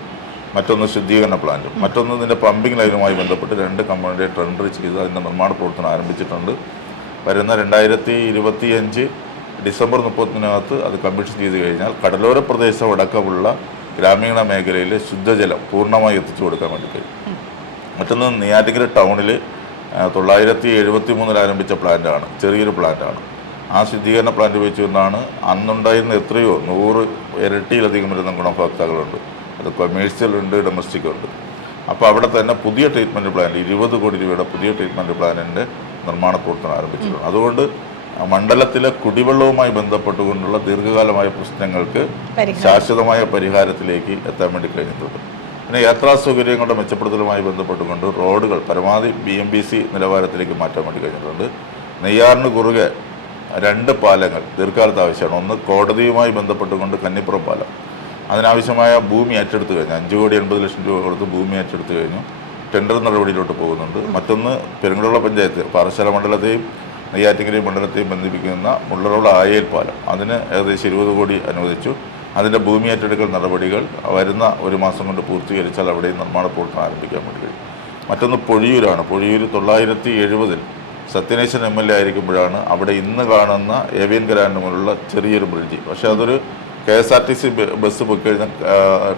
മറ്റൊന്ന് ശുദ്ധീകരണ പ്ലാന്റും, മറ്റൊന്ന് ഇതിൻ്റെ പമ്പിംഗ് ലൈനുമായി ബന്ധപ്പെട്ട് 2 കമ്പോണൻ്റ് ടെൻഡർ ചെയ്ത് അതിൻ്റെ നിർമ്മാണ പ്രവർത്തനം ആരംഭിച്ചിട്ടുണ്ട്. വരുന്ന 2025 ഡിസംബർ 30-നകത്ത് അത് കമ്മീഷൻ ചെയ്ത് കഴിഞ്ഞാൽ കടലോര പ്രദേശം അടക്കമുള്ള ഗ്രാമീണ മേഖലയിൽ ശുദ്ധജലം പൂർണ്ണമായി എത്തിച്ചു കൊടുക്കാൻ വേണ്ടി കഴിയും. മറ്റൊന്ന് നെയ്യാറ്റിൻകര ടൗണിൽ 973 ആരംഭിച്ച പ്ലാന്റാണ്, ചെറിയൊരു പ്ലാന്റാണ്. ആ ശുദ്ധീകരണ പ്ലാന്റ് ഉപയോഗിച്ചുകൊണ്ടാണ് അന്നുണ്ടായിരുന്ന എത്രയോ 100 ഇരട്ടിയിലധികം വരുന്ന ഗുണഭോക്താക്കളുണ്ട്. അത് കൊമേഴ്സ്യൽ ഉണ്ട്, ഡൊമസ്റ്റിക് ഉണ്ട്. അപ്പോൾ അവിടെ തന്നെ പുതിയ ട്രീറ്റ്മെൻറ്റ് പ്ലാൻ 20 കോടി രൂപയുടെ പുതിയ ട്രീറ്റ്മെൻറ്റ് പ്ലാനിൻ്റെ നിർമ്മാണ പ്രവർത്തനം ആരംഭിച്ചിട്ടുണ്ട്. അതുകൊണ്ട് മണ്ഡലത്തിലെ കുടിവെള്ളവുമായി ബന്ധപ്പെട്ടുകൊണ്ടുള്ള ദീർഘകാലമായ പ്രശ്നങ്ങൾക്ക് ശാശ്വതമായ പരിഹാരത്തിലേക്ക് എത്താൻ വേണ്ടി കഴിഞ്ഞിട്ടുണ്ട്. പിന്നെ യാത്രാ സൗകര്യങ്ങളുടെ മെച്ചപ്പെടുത്തലുമായി ബന്ധപ്പെട്ടുകൊണ്ട് റോഡുകൾ പരമാവധി BMBC നിലവാരത്തിലേക്ക് മാറ്റാൻ വേണ്ടി കഴിഞ്ഞിട്ടുണ്ട്. നെയ്യാറിന് കുറുകെ 2 പാലങ്ങൾ ദീർഘകാലത്ത് ആവശ്യമാണ്. ഒന്ന് കോടതിയുമായി ബന്ധപ്പെട്ടുകൊണ്ട് കന്നിപ്പുറം പാലം, അതിനാവശ്യമായ ഭൂമി ഏറ്റെടുത്ത് കഴിഞ്ഞു. 5,80,00,000 രൂപ കൊടുത്ത് ഭൂമി ഏറ്റെടുത്ത് കഴിഞ്ഞു. ടെൻഡർ നടപടിയിലോട്ട് പോകുന്നുണ്ട്. മറ്റൊന്ന് പെരുങ്ങുളം പഞ്ചായത്ത് പാറശാല മണ്ഡലത്തെയും നെയ്യാറ്റിൻകര മണ്ഡലത്തെയും ബന്ധിപ്പിക്കുന്ന മുള്ളറോള ആയേൽ പാലം, അതിന് ഏകദേശം 20 കോടി അനുവദിച്ചു. അതിൻ്റെ ഭൂമി ഏറ്റെടുക്കൽ നടപടികൾ വരുന്ന 1 മാസം കൊണ്ട് പൂർത്തീകരിച്ചാൽ അവിടെയും നിർമ്മാണ പ്രവർത്തനം ആരംഭിക്കാൻ വേണ്ടി കഴിയും. മറ്റൊന്ന് പൊഴിയൂരാണ്. പൊഴിയൂർ 970 സത്യനേശൻ MLA ആയിരിക്കുമ്പോഴാണ് അവിടെ ഇന്ന് കാണുന്ന ഏവിയൻ കരാറിന് മുന്നിലുള്ള ചെറിയൊരു ബ്രിഡ്ജ്, പക്ഷേ അതൊരു KSRTC ബസ് പോയി കഴിഞ്ഞാൽ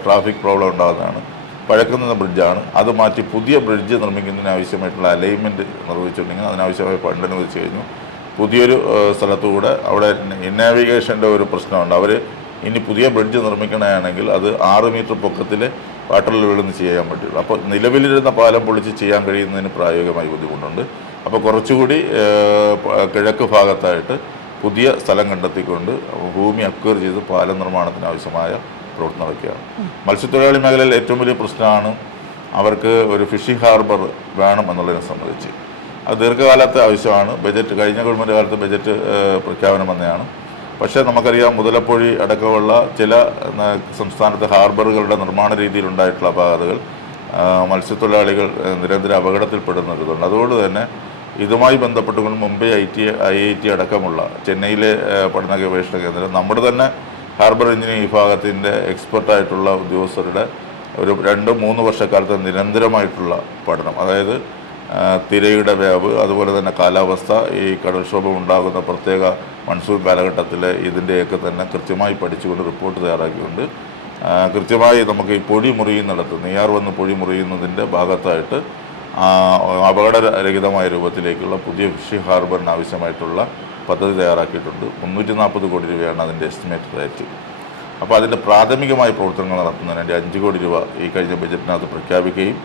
ട്രാഫിക് പ്രോബ്ലം ഉണ്ടാകുന്നതാണ്. പഴക്കുന്ന ബ്രിഡ്ജാണ്. അത് മാറ്റി പുതിയ ബ്രിഡ്ജ് നിർമ്മിക്കുന്നതിന് ആവശ്യമായിട്ടുള്ള അലൈൻമെൻറ്റ് നിർവഹിച്ചിട്ടുണ്ടെങ്കിൽ അതിനാവശ്യമായ ഫണ്ട് അനുവദിച്ചു കഴിഞ്ഞു. പുതിയൊരു സ്ഥലത്തുകൂടെ അവിടെ നാവിഗേഷൻ്റെ ഒരു പ്രശ്നമുണ്ട്. അവർ ഇനി പുതിയ ബ്രിഡ്ജ് നിർമ്മിക്കണമെങ്കിൽ അത് 6 മീറ്റർ പൊക്കത്തിൽ വാട്ടർ ലെവലിൽ നിന്ന് ചെയ്യാൻ പറ്റുള്ളൂ. അപ്പോൾ നിലവിലിരുന്ന പാലം പൊളിച്ച് ചെയ്യാൻ കഴിയുന്നതിന് പ്രായോഗികമായി ബുദ്ധിമുട്ടുണ്ട്. അപ്പോൾ കുറച്ചുകൂടി കിഴക്ക് ഭാഗത്തായിട്ട് പുതിയ സ്ഥലം കണ്ടെത്തിക്കൊണ്ട് ഭൂമി അക്വയർ ചെയ്ത് പാലം നിർമ്മാണത്തിന് ആവശ്യമായ പ്രവർത്തനം നടക്കുകയാണ്. മത്സ്യത്തൊഴിലാളി മേഖലയിൽ ഏറ്റവും വലിയ പ്രശ്നമാണ് അവർക്ക് ഒരു ഫിഷിംഗ് ഹാർബർ വേണം എന്നുള്ളതിനെ സംബന്ധിച്ച്. അത് ദീർഘകാലത്തെ ആവശ്യമാണ്. ബജറ്റ് കഴിഞ്ഞ ഗവൺമെൻറ് കാലത്ത് ബജറ്റ് പ്രഖ്യാപനം വന്നതാണ്. പക്ഷേ നമുക്കറിയാം മുതലപ്പൊഴി അടക്കമുള്ള ചില സംസ്ഥാനത്തെ ഹാർബറുകളുടെ നിർമ്മാണ രീതിയിലുണ്ടായിട്ടുള്ള അപാകതകൾ മത്സ്യത്തൊഴിലാളികൾ നിരന്തരം അപകടത്തിൽപ്പെടുന്നുണ്ട്. അതുകൊണ്ട് തന്നെ ഇതുമായി ബന്ധപ്പെട്ടുകൊണ്ട് മുംബൈ IIT അടക്കമുള്ള ചെന്നൈയിലെ പഠന ഗവേഷണ കേന്ദ്രം നമ്മുടെ തന്നെ ഹാർബർ എഞ്ചിനീയറിംഗ് വിഭാഗത്തിൻ്റെ എക്സ്പെർട്ടായിട്ടുള്ള ഉദ്യോഗസ്ഥരുടെ ഒരു 2-3 വർഷക്കാലത്തെ നിരന്തരമായിട്ടുള്ള പഠനം, അതായത് തിരയുടെ വ്യാപ്, അതുപോലെ തന്നെ കാലാവസ്ഥ, ഈ കടൽക്ഷോഭം ഉണ്ടാകുന്ന പ്രത്യേക മൺസൂൺ കാലഘട്ടത്തിൽ ഇതിൻ്റെയൊക്കെ തന്നെ കൃത്യമായി പഠിച്ചുകൊണ്ട് റിപ്പോർട്ട് തയ്യാറാക്കിക്കൊണ്ട് കൃത്യമായി നമുക്ക് ഈ പൊഴി മുറിയുന്നിടത്ത് നെയ്യാർ വന്ന് പൊഴി മുറിയുന്നതിൻ്റെ ഭാഗത്തായിട്ട് അപകടരഹിതമായ രൂപത്തിലേക്കുള്ള പുതിയ ഫിഷിംഗ് ഹാർബറിന് ആവശ്യമായിട്ടുള്ള പദ്ധതി തയ്യാറാക്കിയിട്ടുണ്ട്. 340 കോടി രൂപയാണ് അതിൻ്റെ എസ്റ്റിമേറ്റ് റേറ്റ്. അപ്പോൾ അതിൻ്റെ പ്രാഥമികമായ പ്രവർത്തനങ്ങൾ നടത്തുന്നതിന് വേണ്ടി 5 കോടി രൂപ ഈ കഴിഞ്ഞ ബജറ്റിനകത്ത് പ്രഖ്യാപിക്കുകയും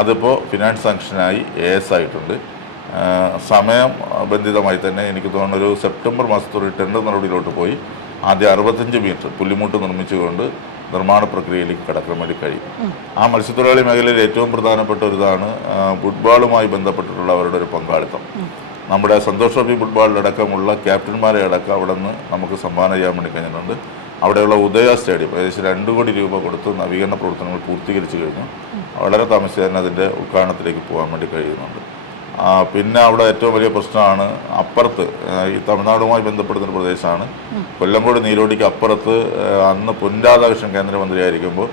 അതിപ്പോൾ ഫിനാൻസ് സാങ്ഷനായി AS ആയിട്ടുണ്ട്. സമയബന്ധിതമായി തന്നെ എനിക്ക് തോന്നുന്നു ഒരു സെപ്റ്റംബർ മാസത്തോടെ ടെൻഡർ നടപടിയിലോട്ട് പോയി ആദ്യം 65 മീറ്റർ പുല്ലിമൂട്ട് നിർമ്മിച്ചുകൊണ്ട് നിർമ്മാണ പ്രക്രിയയിലേക്ക് കടക്കാൻ വേണ്ടി കഴിയും. ആ മത്സ്യത്തൊഴിലാളി മേഖലയിൽ ഏറ്റവും പ്രധാനപ്പെട്ട ഒരു ഇതാണ് ഫുട്ബോളുമായി ബന്ധപ്പെട്ടിട്ടുള്ള അവരുടെ ഒരു പങ്കാളിത്തം. നമ്മുടെ സന്തോഷ് ട്രോഫി ഫുട്ബോളിലടക്കമുള്ള ക്യാപ്റ്റന്മാരെ അടക്കം അവിടെ നിന്ന് നമുക്ക് സംഭാവന ചെയ്യാൻ വേണ്ടി കഴിഞ്ഞിട്ടുണ്ട്. അവിടെയുള്ള ഉദയ സ്റ്റേഡിയം ഏകദേശം 2 കോടി രൂപ കൊടുത്ത് നവീകരണ പ്രവർത്തനങ്ങൾ പൂർത്തീകരിച്ചു കഴിഞ്ഞു. വളരെ താമസിച്ച് തന്നെ അതിൻ്റെ ഉദ്ഘാടനത്തിലേക്ക് പോകാൻ വേണ്ടി കഴിയുന്നുണ്ട്. പിന്നെ അവിടെ ഏറ്റവും വലിയ പ്രശ്നമാണ് അപ്പുറത്ത് ഈ തമിഴ്നാടുമായി ബന്ധപ്പെടുന്ന പ്രദേശമാണ് കൊല്ലംകോട് നീരോടിക്ക് അപ്പുറത്ത് അന്ന് പൊൻ രാധാകൃഷ്ണൻ കേന്ദ്രമന്ത്രിയായിരിക്കുമ്പോൾ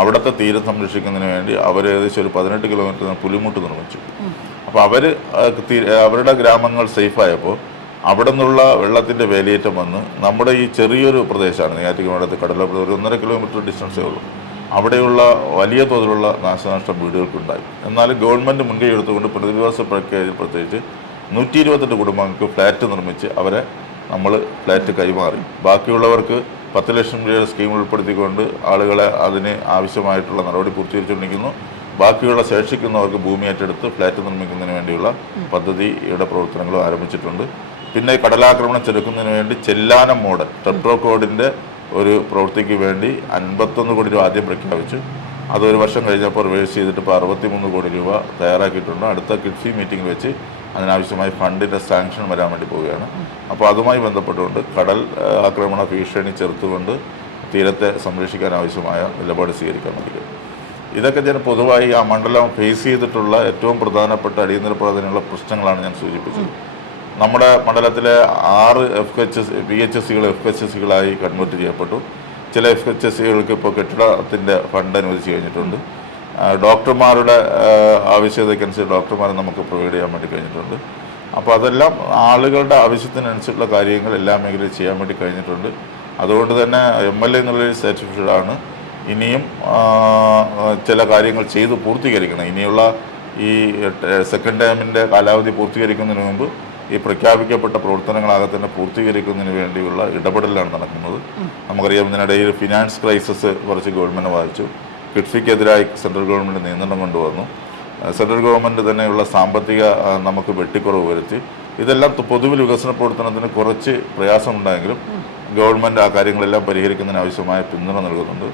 അവിടുത്തെ തീരം സംരക്ഷിക്കുന്നതിന് വേണ്ടി അവർ ഏകദേശം ഒരു 18 കിലോമീറ്റർ പുലിമുട്ട് നിർമ്മിച്ചു. അപ്പോൾ അവരുടെ ഗ്രാമങ്ങൾ സേഫായപ്പോൾ അവിടെ നിന്നുള്ള വെള്ളത്തിൻ്റെ വേലിയേറ്റം വന്ന് നമ്മുടെ ഈ ചെറിയൊരു പ്രദേശമാണ് നെയ്യാറ്റിൻകര കടല ഒരു 1.5 കിലോമീറ്റർ ഡിസ്റ്റൻസേ ഉള്ളൂ. അവിടെയുള്ള വലിയ തോതിലുള്ള നാശനഷ്ടം വീടുകൾക്കുണ്ടായി. എന്നാലും ഗവൺമെൻറ് മുൻകൈ എടുത്തുകൊണ്ട് പുനരധിവാസ പ്രക്രിയയിൽ പ്രത്യേകിച്ച് 128 കുടുംബങ്ങൾക്ക് ഫ്ലാറ്റ് നിർമ്മിച്ച് അവരെ നമ്മൾ ഫ്ലാറ്റ് കൈമാറി. ബാക്കിയുള്ളവർക്ക് 10 ലക്ഷം രൂപയുടെ സ്കീം ഉൾപ്പെടുത്തിക്കൊണ്ട് ആളുകളെ അതിന് ആവശ്യമായിട്ടുള്ള നടപടി പൂർത്തീകരിച്ചുകൊണ്ടിരിക്കുന്നു. ബാക്കിയുള്ള ശേഷിക്കുന്നവർക്ക് ഭൂമി ഏറ്റെടുത്ത് ഫ്ലാറ്റ് നിർമ്മിക്കുന്നതിന് വേണ്ടിയുള്ള പദ്ധതിയുടെ പ്രവർത്തനങ്ങളും ആരംഭിച്ചിട്ടുണ്ട്. പിന്നെ കടലാക്രമണം ചെറുക്കുന്നതിന് വേണ്ടി ചെല്ലാനം മോഡൽ ടെട്രോ കോഡിൻ്റെ ഒരു പ്രവൃത്തിക്ക് വേണ്ടി 51 കോടി രൂപ ആദ്യം പ്രഖ്യാപിച്ചു. അതൊരു വർഷം കഴിഞ്ഞപ്പോൾ റിവേഴ്സ് ചെയ്തിട്ട് ഇപ്പോൾ 63 കോടി രൂപ തയ്യാറാക്കിയിട്ടുണ്ട്. അടുത്ത കിഡ്ഫി മീറ്റിംഗ് വെച്ച് അതിനാവശ്യമായ ഫണ്ടിൻ്റെ സാങ്ഷൻ വരാൻ വേണ്ടി പോവുകയാണ്. അപ്പോൾ അതുമായി ബന്ധപ്പെട്ടുകൊണ്ട് കടൽ ആക്രമണ ഭീഷണി ചെറുത്തുകൊണ്ട് തീരത്തെ സംരക്ഷിക്കാൻ ആവശ്യമായ നിലപാട് സ്വീകരിക്കാൻ വേണ്ടി കഴിയും. ഇതൊക്കെ ഞാൻ പൊതുവായി ആ മണ്ഡലം ഫേസ് ചെയ്തിട്ടുള്ള ഏറ്റവും പ്രധാനപ്പെട്ട അടിയന്തര പ്രാധാന്യമുള്ള പ്രശ്നങ്ങളാണ് ഞാൻ സൂചിപ്പിച്ചത്. നമ്മുടെ മണ്ഡലത്തിലെ 6 PHSCകൾ FHSCകളായി കൺവേർട്ട് ചെയ്യപ്പെട്ടു. ചില FHSCകൾക്ക് ഇപ്പോൾ കെട്ടിടത്തിൻ്റെ ഫണ്ട് അനുവദിച്ച് കഴിഞ്ഞിട്ടുണ്ട്. ഡോക്ടർമാരുടെ ആവശ്യകതയ്ക്കനുസരിച്ച് ഡോക്ടർമാരെ നമുക്ക് പ്രൊവൈഡ് ചെയ്യാൻ വേണ്ടി കഴിഞ്ഞിട്ടുണ്ട്. അപ്പോൾ അതെല്ലാം ആളുകളുടെ ആവശ്യത്തിനനുസരിച്ചുള്ള കാര്യങ്ങൾ എല്ലാ മേഖലയിൽ ചെയ്യാൻ വേണ്ടി കഴിഞ്ഞിട്ടുണ്ട്. അതുകൊണ്ട് തന്നെ MLA എന്നുള്ളൊരു സാറ്റിസ്ഫൈഡാണ്. ഇനിയും ചില കാര്യങ്ങൾ ചെയ്ത് പൂർത്തീകരിക്കണം. ഇനിയുള്ള ഈ സെക്കൻഡ് ടൈമിൻ്റെ കാലാവധി പൂർത്തീകരിക്കുന്നതിന് മുമ്പ് ഈ പ്രഖ്യാപിക്കപ്പെട്ട പ്രവർത്തനങ്ങളാകെ തന്നെ പൂർത്തീകരിക്കുന്നതിന് വേണ്ടിയുള്ള ഇടപെടലാണ് നടക്കുന്നത്. നമുക്കറിയാം ഇതിനിടയിൽ ഫിനാൻസ് ക്രൈസിസ് കുറച്ച് ഗവൺമെൻറ് ബാധിച്ചു. കിഡ്സിക്കെതിരായി സെൻട്രൽ ഗവൺമെൻറ് നിയന്ത്രണം കൊണ്ടുവന്നു. സെൻട്രൽ ഗവൺമെൻറ് തന്നെയുള്ള സാമ്പത്തിക നമുക്ക് വെട്ടിക്കുറവ് വരുത്തി. ഇതെല്ലാം പൊതുവിൽ വികസന പ്രവർത്തനത്തിന് കുറച്ച് പ്രയാസമുണ്ടായെങ്കിലും ഗവൺമെൻറ് ആ കാര്യങ്ങളെല്ലാം പരിഹരിക്കുന്നതിന് ആവശ്യമായ പിന്തുണ നൽകുന്നുണ്ട്.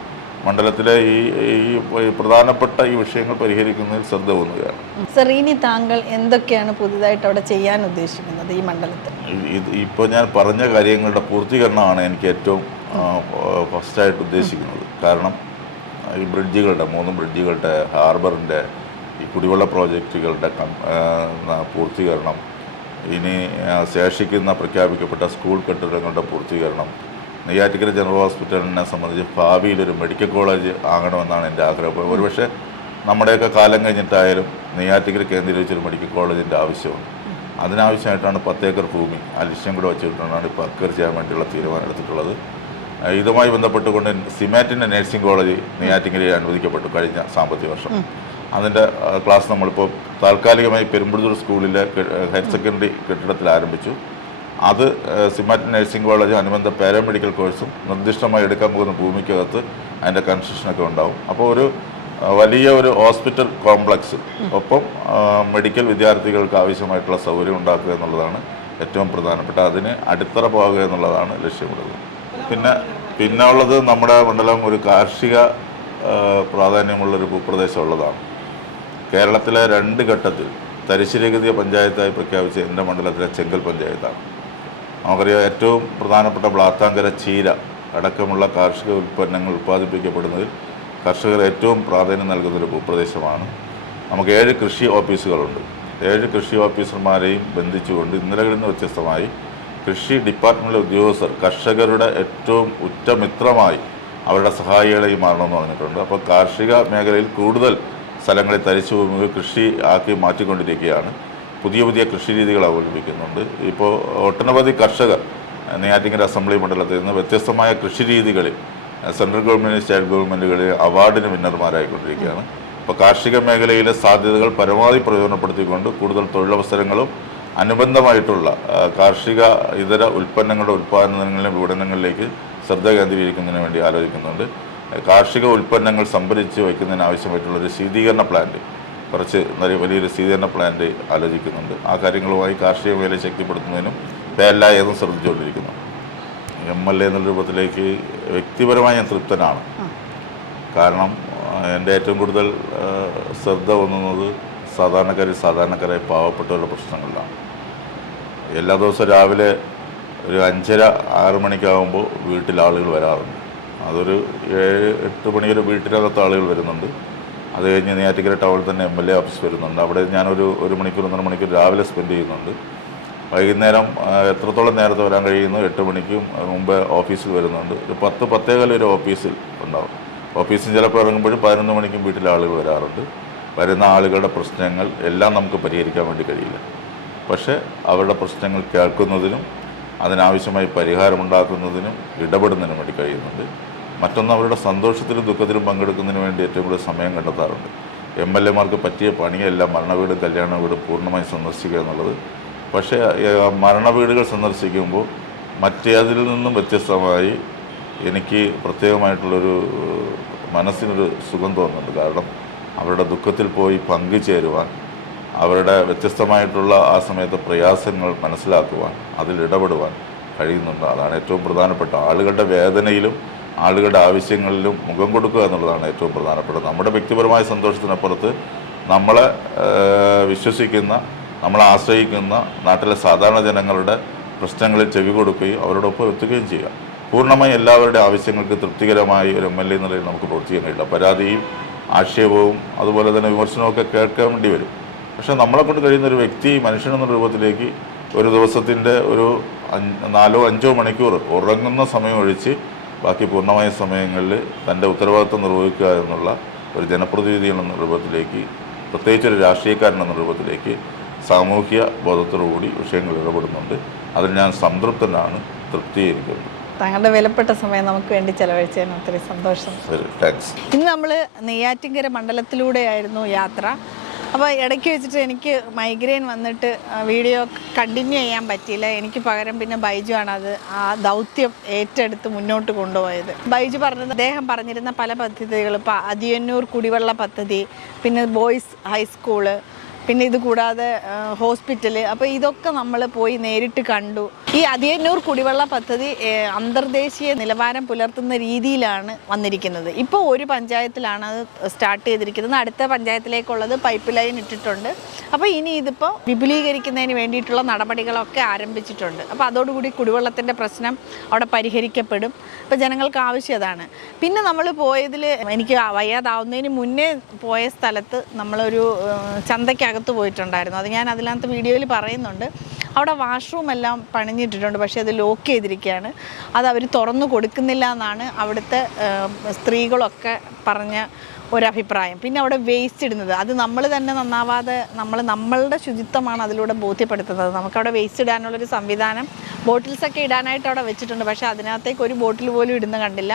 മണ്ഡലത്തിലെ ഈ പ്രധാനപ്പെട്ട ഈ വിഷയങ്ങൾ പരിഹരിക്കുന്നതിൽ ശ്രദ്ധ ഊന്നുകയാണ്. സർ, ഇനി താങ്കൾ എന്തൊക്കെയാണ് പുതുതായിട്ട് അവിടെ ചെയ്യാൻ ഉദ്ദേശിക്കുന്നത് ഈ മണ്ഡലത്തിൽ? ഇപ്പോൾ ഞാൻ പറഞ്ഞ കാര്യങ്ങളുടെ പൂർത്തീകരണമാണ് എനിക്ക് ഏറ്റവും ഫസ്റ്റായിട്ട് ഉദ്ദേശിക്കുന്നത്. കാരണം ഈ ബ്രിഡ്ജുകളുടെ 3 ബ്രിഡ്ജുകളുടെ, ഹാർബറിൻ്റെ, ഈ കുടിവെള്ള പ്രോജക്റ്റുകളുടെ പൂർത്തീകരണം, ഇനി ശേഷിക്കുന്ന പ്രഖ്യാപിക്കപ്പെട്ട സ്കൂൾ കെട്ടിടങ്ങളുടെ പൂർത്തീകരണം, നെയ്യാറ്റിക്കര ജനറൽ ഹോസ്പിറ്റലിനെ സംബന്ധിച്ച് ഭാവിയിലൊരു മെഡിക്കൽ കോളേജ് ആകണമെന്നാണ് എൻ്റെ ആഗ്രഹം. ഒരുപക്ഷെ നമ്മുടെയൊക്കെ കാലം കഴിഞ്ഞിട്ടായാലും നെയ്യാറ്റിക്കര കേന്ദ്രീകരിച്ചൊരു മെഡിക്കൽ കോളേജിൻ്റെ ആവശ്യമാണ്. അതിനാവശ്യമായിട്ടാണ് 10 ഏക്കർ ഭൂമി ആ ലക്ഷ്യം കൂടെ വെച്ചിട്ടാണ് ഇപ്പോൾ അക്വയർ ചെയ്യാൻ വേണ്ടിയുള്ള തീരുമാനം എടുത്തിട്ടുള്ളത്. ഇതുമായി ബന്ധപ്പെട്ടുകൊണ്ട് സിമാറ്റിൻ്റെ നഴ്സിംഗ് കോളേജ് നെയ്യാറ്റിക്കരയിൽ അനുവദിക്കപ്പെട്ടു കഴിഞ്ഞ സാമ്പത്തിക വർഷം. അതിൻ്റെ ക്ലാസ് നമ്മളിപ്പോൾ താൽക്കാലികമായി പെരുമ്പുഴൂർ സ്കൂളിലെ ഹയർ സെക്കൻഡറി കെട്ടിടത്തിൽ ആരംഭിച്ചു. അത് സിമാറ്റ് നഴ്സിംഗ് കോളേജ് അനുബന്ധ പാരാമെഡിക്കൽ കോഴ്സും നിർദ്ദിഷ്ടമായി എടുക്കാൻ പോകുന്ന ഭൂമിക്കകത്ത് അതിൻ്റെ കൺസ്ട്രക്ഷനൊക്കെ ഉണ്ടാവും. അപ്പോൾ ഒരു വലിയ ഒരു ഹോസ്പിറ്റൽ കോംപ്ലക്സ്, ഒപ്പം മെഡിക്കൽ വിദ്യാർത്ഥികൾക്ക് ആവശ്യമായിട്ടുള്ള സൗകര്യം ഉണ്ടാക്കുക എന്നുള്ളതാണ് ഏറ്റവും പ്രധാനപ്പെട്ട. അതിന് അടിത്തറ പോകുക എന്നുള്ളതാണ് ലക്ഷ്യമുള്ളത്. പിന്നെ ഉള്ളത് നമ്മുടെ മണ്ഡലം ഒരു കാർഷിക പ്രാധാന്യമുള്ളൊരു ഭൂപ്രദേശം ഉള്ളതാണ്. കേരളത്തിലെ 2 ഘട്ടത്തിൽ തരിശുരഹിത പഞ്ചായത്തായി പ്രഖ്യാപിച്ച എൻ്റെ മണ്ഡലത്തിലെ ചെങ്കൽ പഞ്ചായത്താണ്. നമുക്കറിയാം, ഏറ്റവും പ്രധാനപ്പെട്ട ബ്ലാത്താങ്കര ചീര അടക്കമുള്ള കാർഷിക ഉൽപ്പന്നങ്ങൾ ഉൽപ്പാദിപ്പിക്കപ്പെടുന്നതിൽ കർഷകർ ഏറ്റവും പ്രാധാന്യം നൽകുന്നൊരു ഭൂപ്രദേശമാണ്. നമുക്ക് 7 കൃഷി ഓഫീസുകളുണ്ട്. 7 കൃഷി ഓഫീസർമാരെയും ബന്ധിച്ചുകൊണ്ട് ഇന്നലകളിൽ നിന്ന് വ്യത്യസ്തമായി കൃഷി ഡിപ്പാർട്ട്മെൻറ്റിലെ ഉദ്യോഗസ്ഥർ കർഷകരുടെ ഏറ്റവും ഉറ്റമിത്രമായി അവരുടെ സഹായികളായി മാറണമെന്ന് പറഞ്ഞിട്ടുണ്ട്. അപ്പോൾ കാർഷിക മേഖലയിൽ കൂടുതൽ സ്ഥലങ്ങളിൽ തരിശു ഭൂമികൾ കൃഷി ആക്കി മാറ്റിക്കൊണ്ടിരിക്കുകയാണ്. പുതിയ കൃഷി രീതികൾ അവലംബിക്കുന്നുണ്ട്. ഇപ്പോൾ ഒട്ടനവധി കർഷകർ നെയ്യാറ്റിങ്കര അസംബ്ലി മണ്ഡലത്തിൽ നിന്ന് വ്യത്യസ്തമായ കൃഷി രീതികളിൽ സെൻട്രൽ ഗവൺമെൻറ്, സ്റ്റേറ്റ് ഗവൺമെൻറ്റുകളിൽ അവാർഡിന് വിന്നർമാരായിക്കൊണ്ടിരിക്കുകയാണ്. അപ്പോൾ കാർഷിക മേഖലയിലെ സാധ്യതകൾ പരമാവധി പ്രയോജനപ്പെടുത്തിക്കൊണ്ട് കൂടുതൽ തൊഴിലവസരങ്ങളും അനുബന്ധമായിട്ടുള്ള കാർഷിക ഇതര ഉൽപ്പന്നങ്ങളുടെ ഉൽപ്പാദനങ്ങളിലും വിപണനങ്ങളിലേക്ക് ശ്രദ്ധ കേന്ദ്രീകരിക്കുന്നതിന് വേണ്ടി ആലോചിക്കുന്നുണ്ട്. കാർഷിക ഉൽപ്പന്നങ്ങൾ സംഭരിച്ച് വയ്ക്കുന്നതിന് ആവശ്യമായിട്ടുള്ളൊരു ശീതീകരണ പ്ലാന്റ്, വലിയൊരു ശീതീകരണ പ്ലാന്റ് ആലോചിക്കുന്നുണ്ട്. ആ കാര്യങ്ങളുമായി കാർഷിക മേഖലയെ ശക്തിപ്പെടുത്തുന്നതിനും ഇതെല്ലാം ഏതും ശ്രദ്ധിച്ചുകൊണ്ടിരിക്കുന്നു. MLA എന്നുള്ള രൂപത്തിലേക്ക് വ്യക്തിപരമായി ഞാൻ തൃപ്തനാണ്. കാരണം എൻ്റെ ഏറ്റവും കൂടുതൽ ശ്രദ്ധ തോന്നുന്നത് സാധാരണക്കാരായ പാവപ്പെട്ടവരുടെ പ്രശ്നങ്ങളിലാണ്. എല്ലാ ദിവസവും രാവിലെ ഒരു 5:30-6 മണിക്കാകുമ്പോൾ വീട്ടിൽ ആളുകൾ വരാറുണ്ട്. അതൊരു 7-8 മണി വരെ വീട്ടിനകത്ത് ആളുകൾ വരുന്നുണ്ട്. അത് കഴിഞ്ഞ് നെയ്യാറ്റിക്കര ടൗണിൽ തന്നെ MLA ഓഫീസ് വരുന്നുണ്ട്. അവിടെ ഞാനൊരു 1 മണിക്കൂർ 1.5 മണിക്കൂർ രാവിലെ സ്പെൻഡ് ചെയ്യുന്നുണ്ട്. വൈകുന്നേരം എത്രത്തോളം നേരത്തെ വരാൻ കഴിയുന്നു 8 മണിക്കും മുമ്പ് ഓഫീസിൽ വരുന്നുണ്ട്. ഒരു 10-10:15 ഒരു ഓഫീസിൽ ഉണ്ടാവും. ഓഫീസിൽ ചിലപ്പോൾ ഇറങ്ങുമ്പോഴും 11 മണിക്കും വീട്ടിൽ ആളുകൾ വരാറുണ്ട്. വരുന്ന ആളുകളുടെ പ്രശ്നങ്ങൾ എല്ലാം നമുക്ക് പരിഹരിക്കാൻ വേണ്ടി കഴിയില്ല. പക്ഷേ അവരുടെ പ്രശ്നങ്ങൾ കേൾക്കുന്നതിനും അതിനാവശ്യമായി പരിഹാരമുണ്ടാക്കുന്നതിനും ഇടപെടുന്നതിനും വേണ്ടി കഴിയുന്നുണ്ട്. മറ്റൊന്ന്, അവരുടെ സന്തോഷത്തിലും ദുഃഖത്തിലും പങ്കെടുക്കുന്നതിന് വേണ്ടി ഏറ്റവും കൂടുതൽ സമയം കണ്ടെത്താറുണ്ട്. MLA-മാർക്ക് പറ്റിയ പണിയല്ല മരണവീടും കല്യാണ വീടും പൂർണ്ണമായി സന്ദർശിക്കുക എന്നുള്ളത്. പക്ഷേ മരണവീടുകൾ സന്ദർശിക്കുമ്പോൾ മറ്റേതിൽ നിന്നും വ്യത്യസ്തമായി എനിക്ക് പ്രത്യേകമായിട്ടുള്ളൊരു മനസ്സിനൊരു സുഖം തോന്നുന്നുണ്ട്. കാരണം അവരുടെ ദുഃഖത്തിൽ പോയി പങ്കുചേരുവാൻ, അവരുടെ വ്യത്യസ്തമായിട്ടുള്ള ആ സമയത്തെ പ്രയാസങ്ങൾ മനസ്സിലാക്കുവാൻ, അതിലിടപെടുവാൻ കഴിയുന്നുണ്ട്. അതാണ് ഏറ്റവും പ്രധാനപ്പെട്ട. ആളുകളുടെ വേദനയിലും ആളുകളുടെ ആവശ്യങ്ങളിലും മുഖം കൊടുക്കുക എന്നുള്ളതാണ് ഏറ്റവും പ്രധാനപ്പെട്ടത്. നമ്മുടെ വ്യക്തിപരമായ സന്തോഷത്തിനപ്പുറത്ത് നമ്മളെ വിശ്വസിക്കുന്ന, നമ്മളെ ആശ്രയിക്കുന്ന നാട്ടിലെ സാധാരണ ജനങ്ങളുടെ പ്രശ്നങ്ങളിൽ ചെവി കൊടുക്കുകയും അവരോടൊപ്പം എത്തുകയും ചെയ്യുക. പൂർണ്ണമായി എല്ലാവരുടെ ആവശ്യങ്ങൾക്ക് തൃപ്തികരമായി ഒരു MLA നിലയിൽ നമുക്ക് പ്രവർത്തിക്കാൻ കഴിയില്ല. പരാതിയും ആക്ഷേപവും അതുപോലെ തന്നെ വിമർശനമൊക്കെ കേൾക്കാൻ വേണ്ടി വരും. പക്ഷേ നമ്മളെ കൊണ്ട് കഴിയുന്ന ഒരു വ്യക്തി, മനുഷ്യനെന്ന രൂപത്തിലേക്ക് ഒരു ദിവസത്തിൻ്റെ ഒരു 4-5 മണിക്കൂർ ഉറങ്ങുന്ന സമയം ഒഴിച്ച് ബാക്കി പൂർണ്ണമായ സമയങ്ങളിൽ തൻ്റെ ഉത്തരവാദിത്വം നിർവഹിക്കുക എന്നുള്ള ഒരു ജനപ്രതിനിധി എന്ന രൂപത്തിലേക്ക്, പ്രത്യേകിച്ച് ഒരു രാഷ്ട്രീയക്കാരൻ എന്ന രൂപത്തിലേക്ക് സാമൂഹ്യ ബോധത്തോടുകൂടി വിഷയങ്ങൾ ഇടപെടുന്നുണ്ട്. അതിൽ ഞാൻ സംതൃപ്തനാണ്, തൃപ്തിയായിരിക്കുന്നു. താങ്കളുടെ വിലപ്പെട്ട സമയം നമുക്ക് വേണ്ടി ചെലവഴിച്ചതിന് ഒത്തിരി സന്തോഷം. താങ്ക്സ്. ഇന്ന് നമ്മൾ നെയ്യാറ്റിങ്കര മണ്ഡലത്തിലൂടെയായിരുന്നു യാത്ര. അപ്പോൾ ഇടയ്ക്ക് വെച്ചിട്ട് എനിക്ക് മൈഗ്രെയിൻ വന്നിട്ട് വീഡിയോ കണ്ടിന്യൂ ചെയ്യാൻ പറ്റിയില്ല. എനിക്ക് പകരം പിന്നെ ബൈജു ആണ് അത് ആ ദൗത്യം ഏറ്റെടുത്ത് മുന്നോട്ട് കൊണ്ടുപോയത്. ബൈജു പറഞ്ഞത് അദ്ദേഹം പറഞ്ഞിരുന്ന പല പദ്ധതികൾ, ഇപ്പോൾ അതിയന്നൂർ കുടിവെള്ള പദ്ധതി, പിന്നെ ബോയ്സ് ഹൈസ്കൂള്, പിന്നെ ഇത് കൂടാതെ ഹോസ്പിറ്റല്, അപ്പോൾ ഇതൊക്കെ നമ്മൾ പോയി നേരിട്ട് കണ്ടു. ഈ അതിയന്നൂർ കുടിവെള്ള പദ്ധതി അന്തർദേശീയ നിലവാരം പുലർത്തുന്ന രീതിയിലാണ് വന്നിരിക്കുന്നത്. ഇപ്പോൾ ഒരു പഞ്ചായത്തിലാണ് അത് സ്റ്റാർട്ട് ചെയ്തിരിക്കുന്നത്. അടുത്ത പഞ്ചായത്തിലേക്കുള്ളത് പൈപ്പ് ലൈൻ ഇട്ടിട്ടുണ്ട്. അപ്പോൾ ഇനി ഇതിപ്പോൾ വിപുലീകരിക്കുന്നതിന് വേണ്ടിയിട്ടുള്ള നടപടികളൊക്കെ ആരംഭിച്ചിട്ടുണ്ട്. അപ്പോൾ അതോടുകൂടി കുടിവെള്ളത്തിൻ്റെ പ്രശ്നം അവിടെ പരിഹരിക്കപ്പെടും. ഇപ്പോൾ ജനങ്ങൾക്ക് ആവശ്യം അതാണ്. പിന്നെ നമ്മൾ പോയതിൽ എനിക്ക് വയ്യാതാവുന്നതിന് മുന്നേ പോയ സ്ഥലത്ത് നമ്മളൊരു ചന്തയ്ക്കകത്ത് പോയിട്ടുണ്ടായിരുന്നു. അത് ഞാൻ അതിനകത്ത് വീഡിയോയിൽ പറയുന്നുണ്ട്. അവിടെ വാഷ്റൂം എല്ലാം പണിഞ്ഞിട്ടിട്ടുണ്ട്, പക്ഷേ അത് ലോക്ക് ചെയ്തിരിക്കുകയാണ്. അത് അവർ തുറന്നു കൊടുക്കുന്നില്ല എന്നാണ് അവിടുത്തെ സ്ത്രീകളൊക്കെ പറഞ്ഞ ഒരഭിപ്രായം. പിന്നെ അവിടെ വേസ്റ്റ് ഇടുന്നത് അത് നമ്മൾ തന്നെ നന്നാവാതെ നമ്മളുടെ ശുചിത്വമാണ് അതിലൂടെ ബോധ്യപ്പെടുത്തുന്നത്. നമുക്കവിടെ വേസ്റ്റ് ഇടാനുള്ളൊരു സംവിധാനം ബോട്ടിൽസൊക്കെ ഇടാനായിട്ട് അവിടെ വെച്ചിട്ടുണ്ട്, പക്ഷേ അതിനകത്തേക്ക് ഒരു ബോട്ടിൽ പോലും ഇടുന്ന കണ്ടില്ല.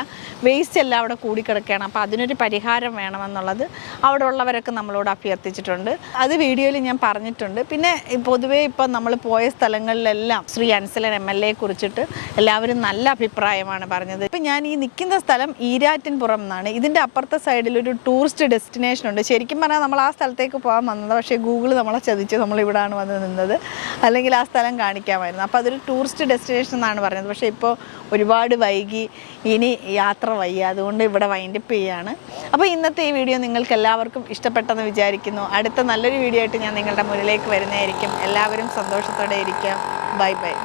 വേസ്റ്റ് എല്ലാം അവിടെ കൂടിക്കിടക്കുകയാണ്. അപ്പോൾ അതിനൊരു പരിഹാരം വേണമെന്നുള്ളത് അവിടെ ഉള്ളവരൊക്കെ നമ്മളോട് അഭ്യർത്ഥിച്ചിട്ടുണ്ട്. അത് വീഡിയോയിൽ ഞാൻ പറഞ്ഞിട്ടുണ്ട്. പിന്നെ പൊതുവേ ഇപ്പം നമ്മൾ പോയ സ്ഥലങ്ങളിലെല്ലാം ശ്രീ അൻസലൻ MLA കുറിച്ചിട്ട് എല്ലാവരും നല്ല അഭിപ്രായമാണ് പറഞ്ഞത്. ഇപ്പം ഞാൻ ഈ നിൽക്കുന്ന സ്ഥലം ഈരാറ്റിൻപുറം എന്നാണ്. ഇതിൻ്റെ അപ്പുറത്തെ സൈഡിലൊരു ടൂറിസ്റ്റ് ഡെസ്റ്റിനേഷൻ ഉണ്ട്. ശരിക്കും പറഞ്ഞാൽ നമ്മൾ ആ സ്ഥലത്തേക്ക് പോകാൻ വന്നത്, പക്ഷേ ഗൂഗിൾ നമ്മളെ ചതിച്ച് നമ്മളിവിടാണ് വന്ന് നിന്നത്. അല്ലെങ്കിൽ ആ സ്ഥലം കാണിക്കാമായിരുന്നു. അപ്പോൾ അതൊരു ടൂറിസ്റ്റ് ഡെസ്റ്റിനേഷൻ എന്നാണ് പറയുന്നത്. പക്ഷേ ഇപ്പോൾ ഒരുപാട് വൈകി, ഇനി യാത്ര വയ്യ, അതുകൊണ്ട് ഇവിടെ വൈൻഡപ്പ് ചെയ്യുകയാണ്. അപ്പോൾ ഇന്നത്തെ ഈ വീഡിയോ നിങ്ങൾക്ക് എല്ലാവർക്കും ഇഷ്ടപ്പെട്ടെന്ന് വിചാരിക്കുന്നു. അടുത്ത നല്ലൊരു വീഡിയോ ആയിട്ട് ഞാൻ നിങ്ങളുടെ മുന്നിലേക്ക് വരുന്നതായിരിക്കും. എല്ലാവരും സന്തോഷത്തോടെ ഇരിക്കാം. Bye bye.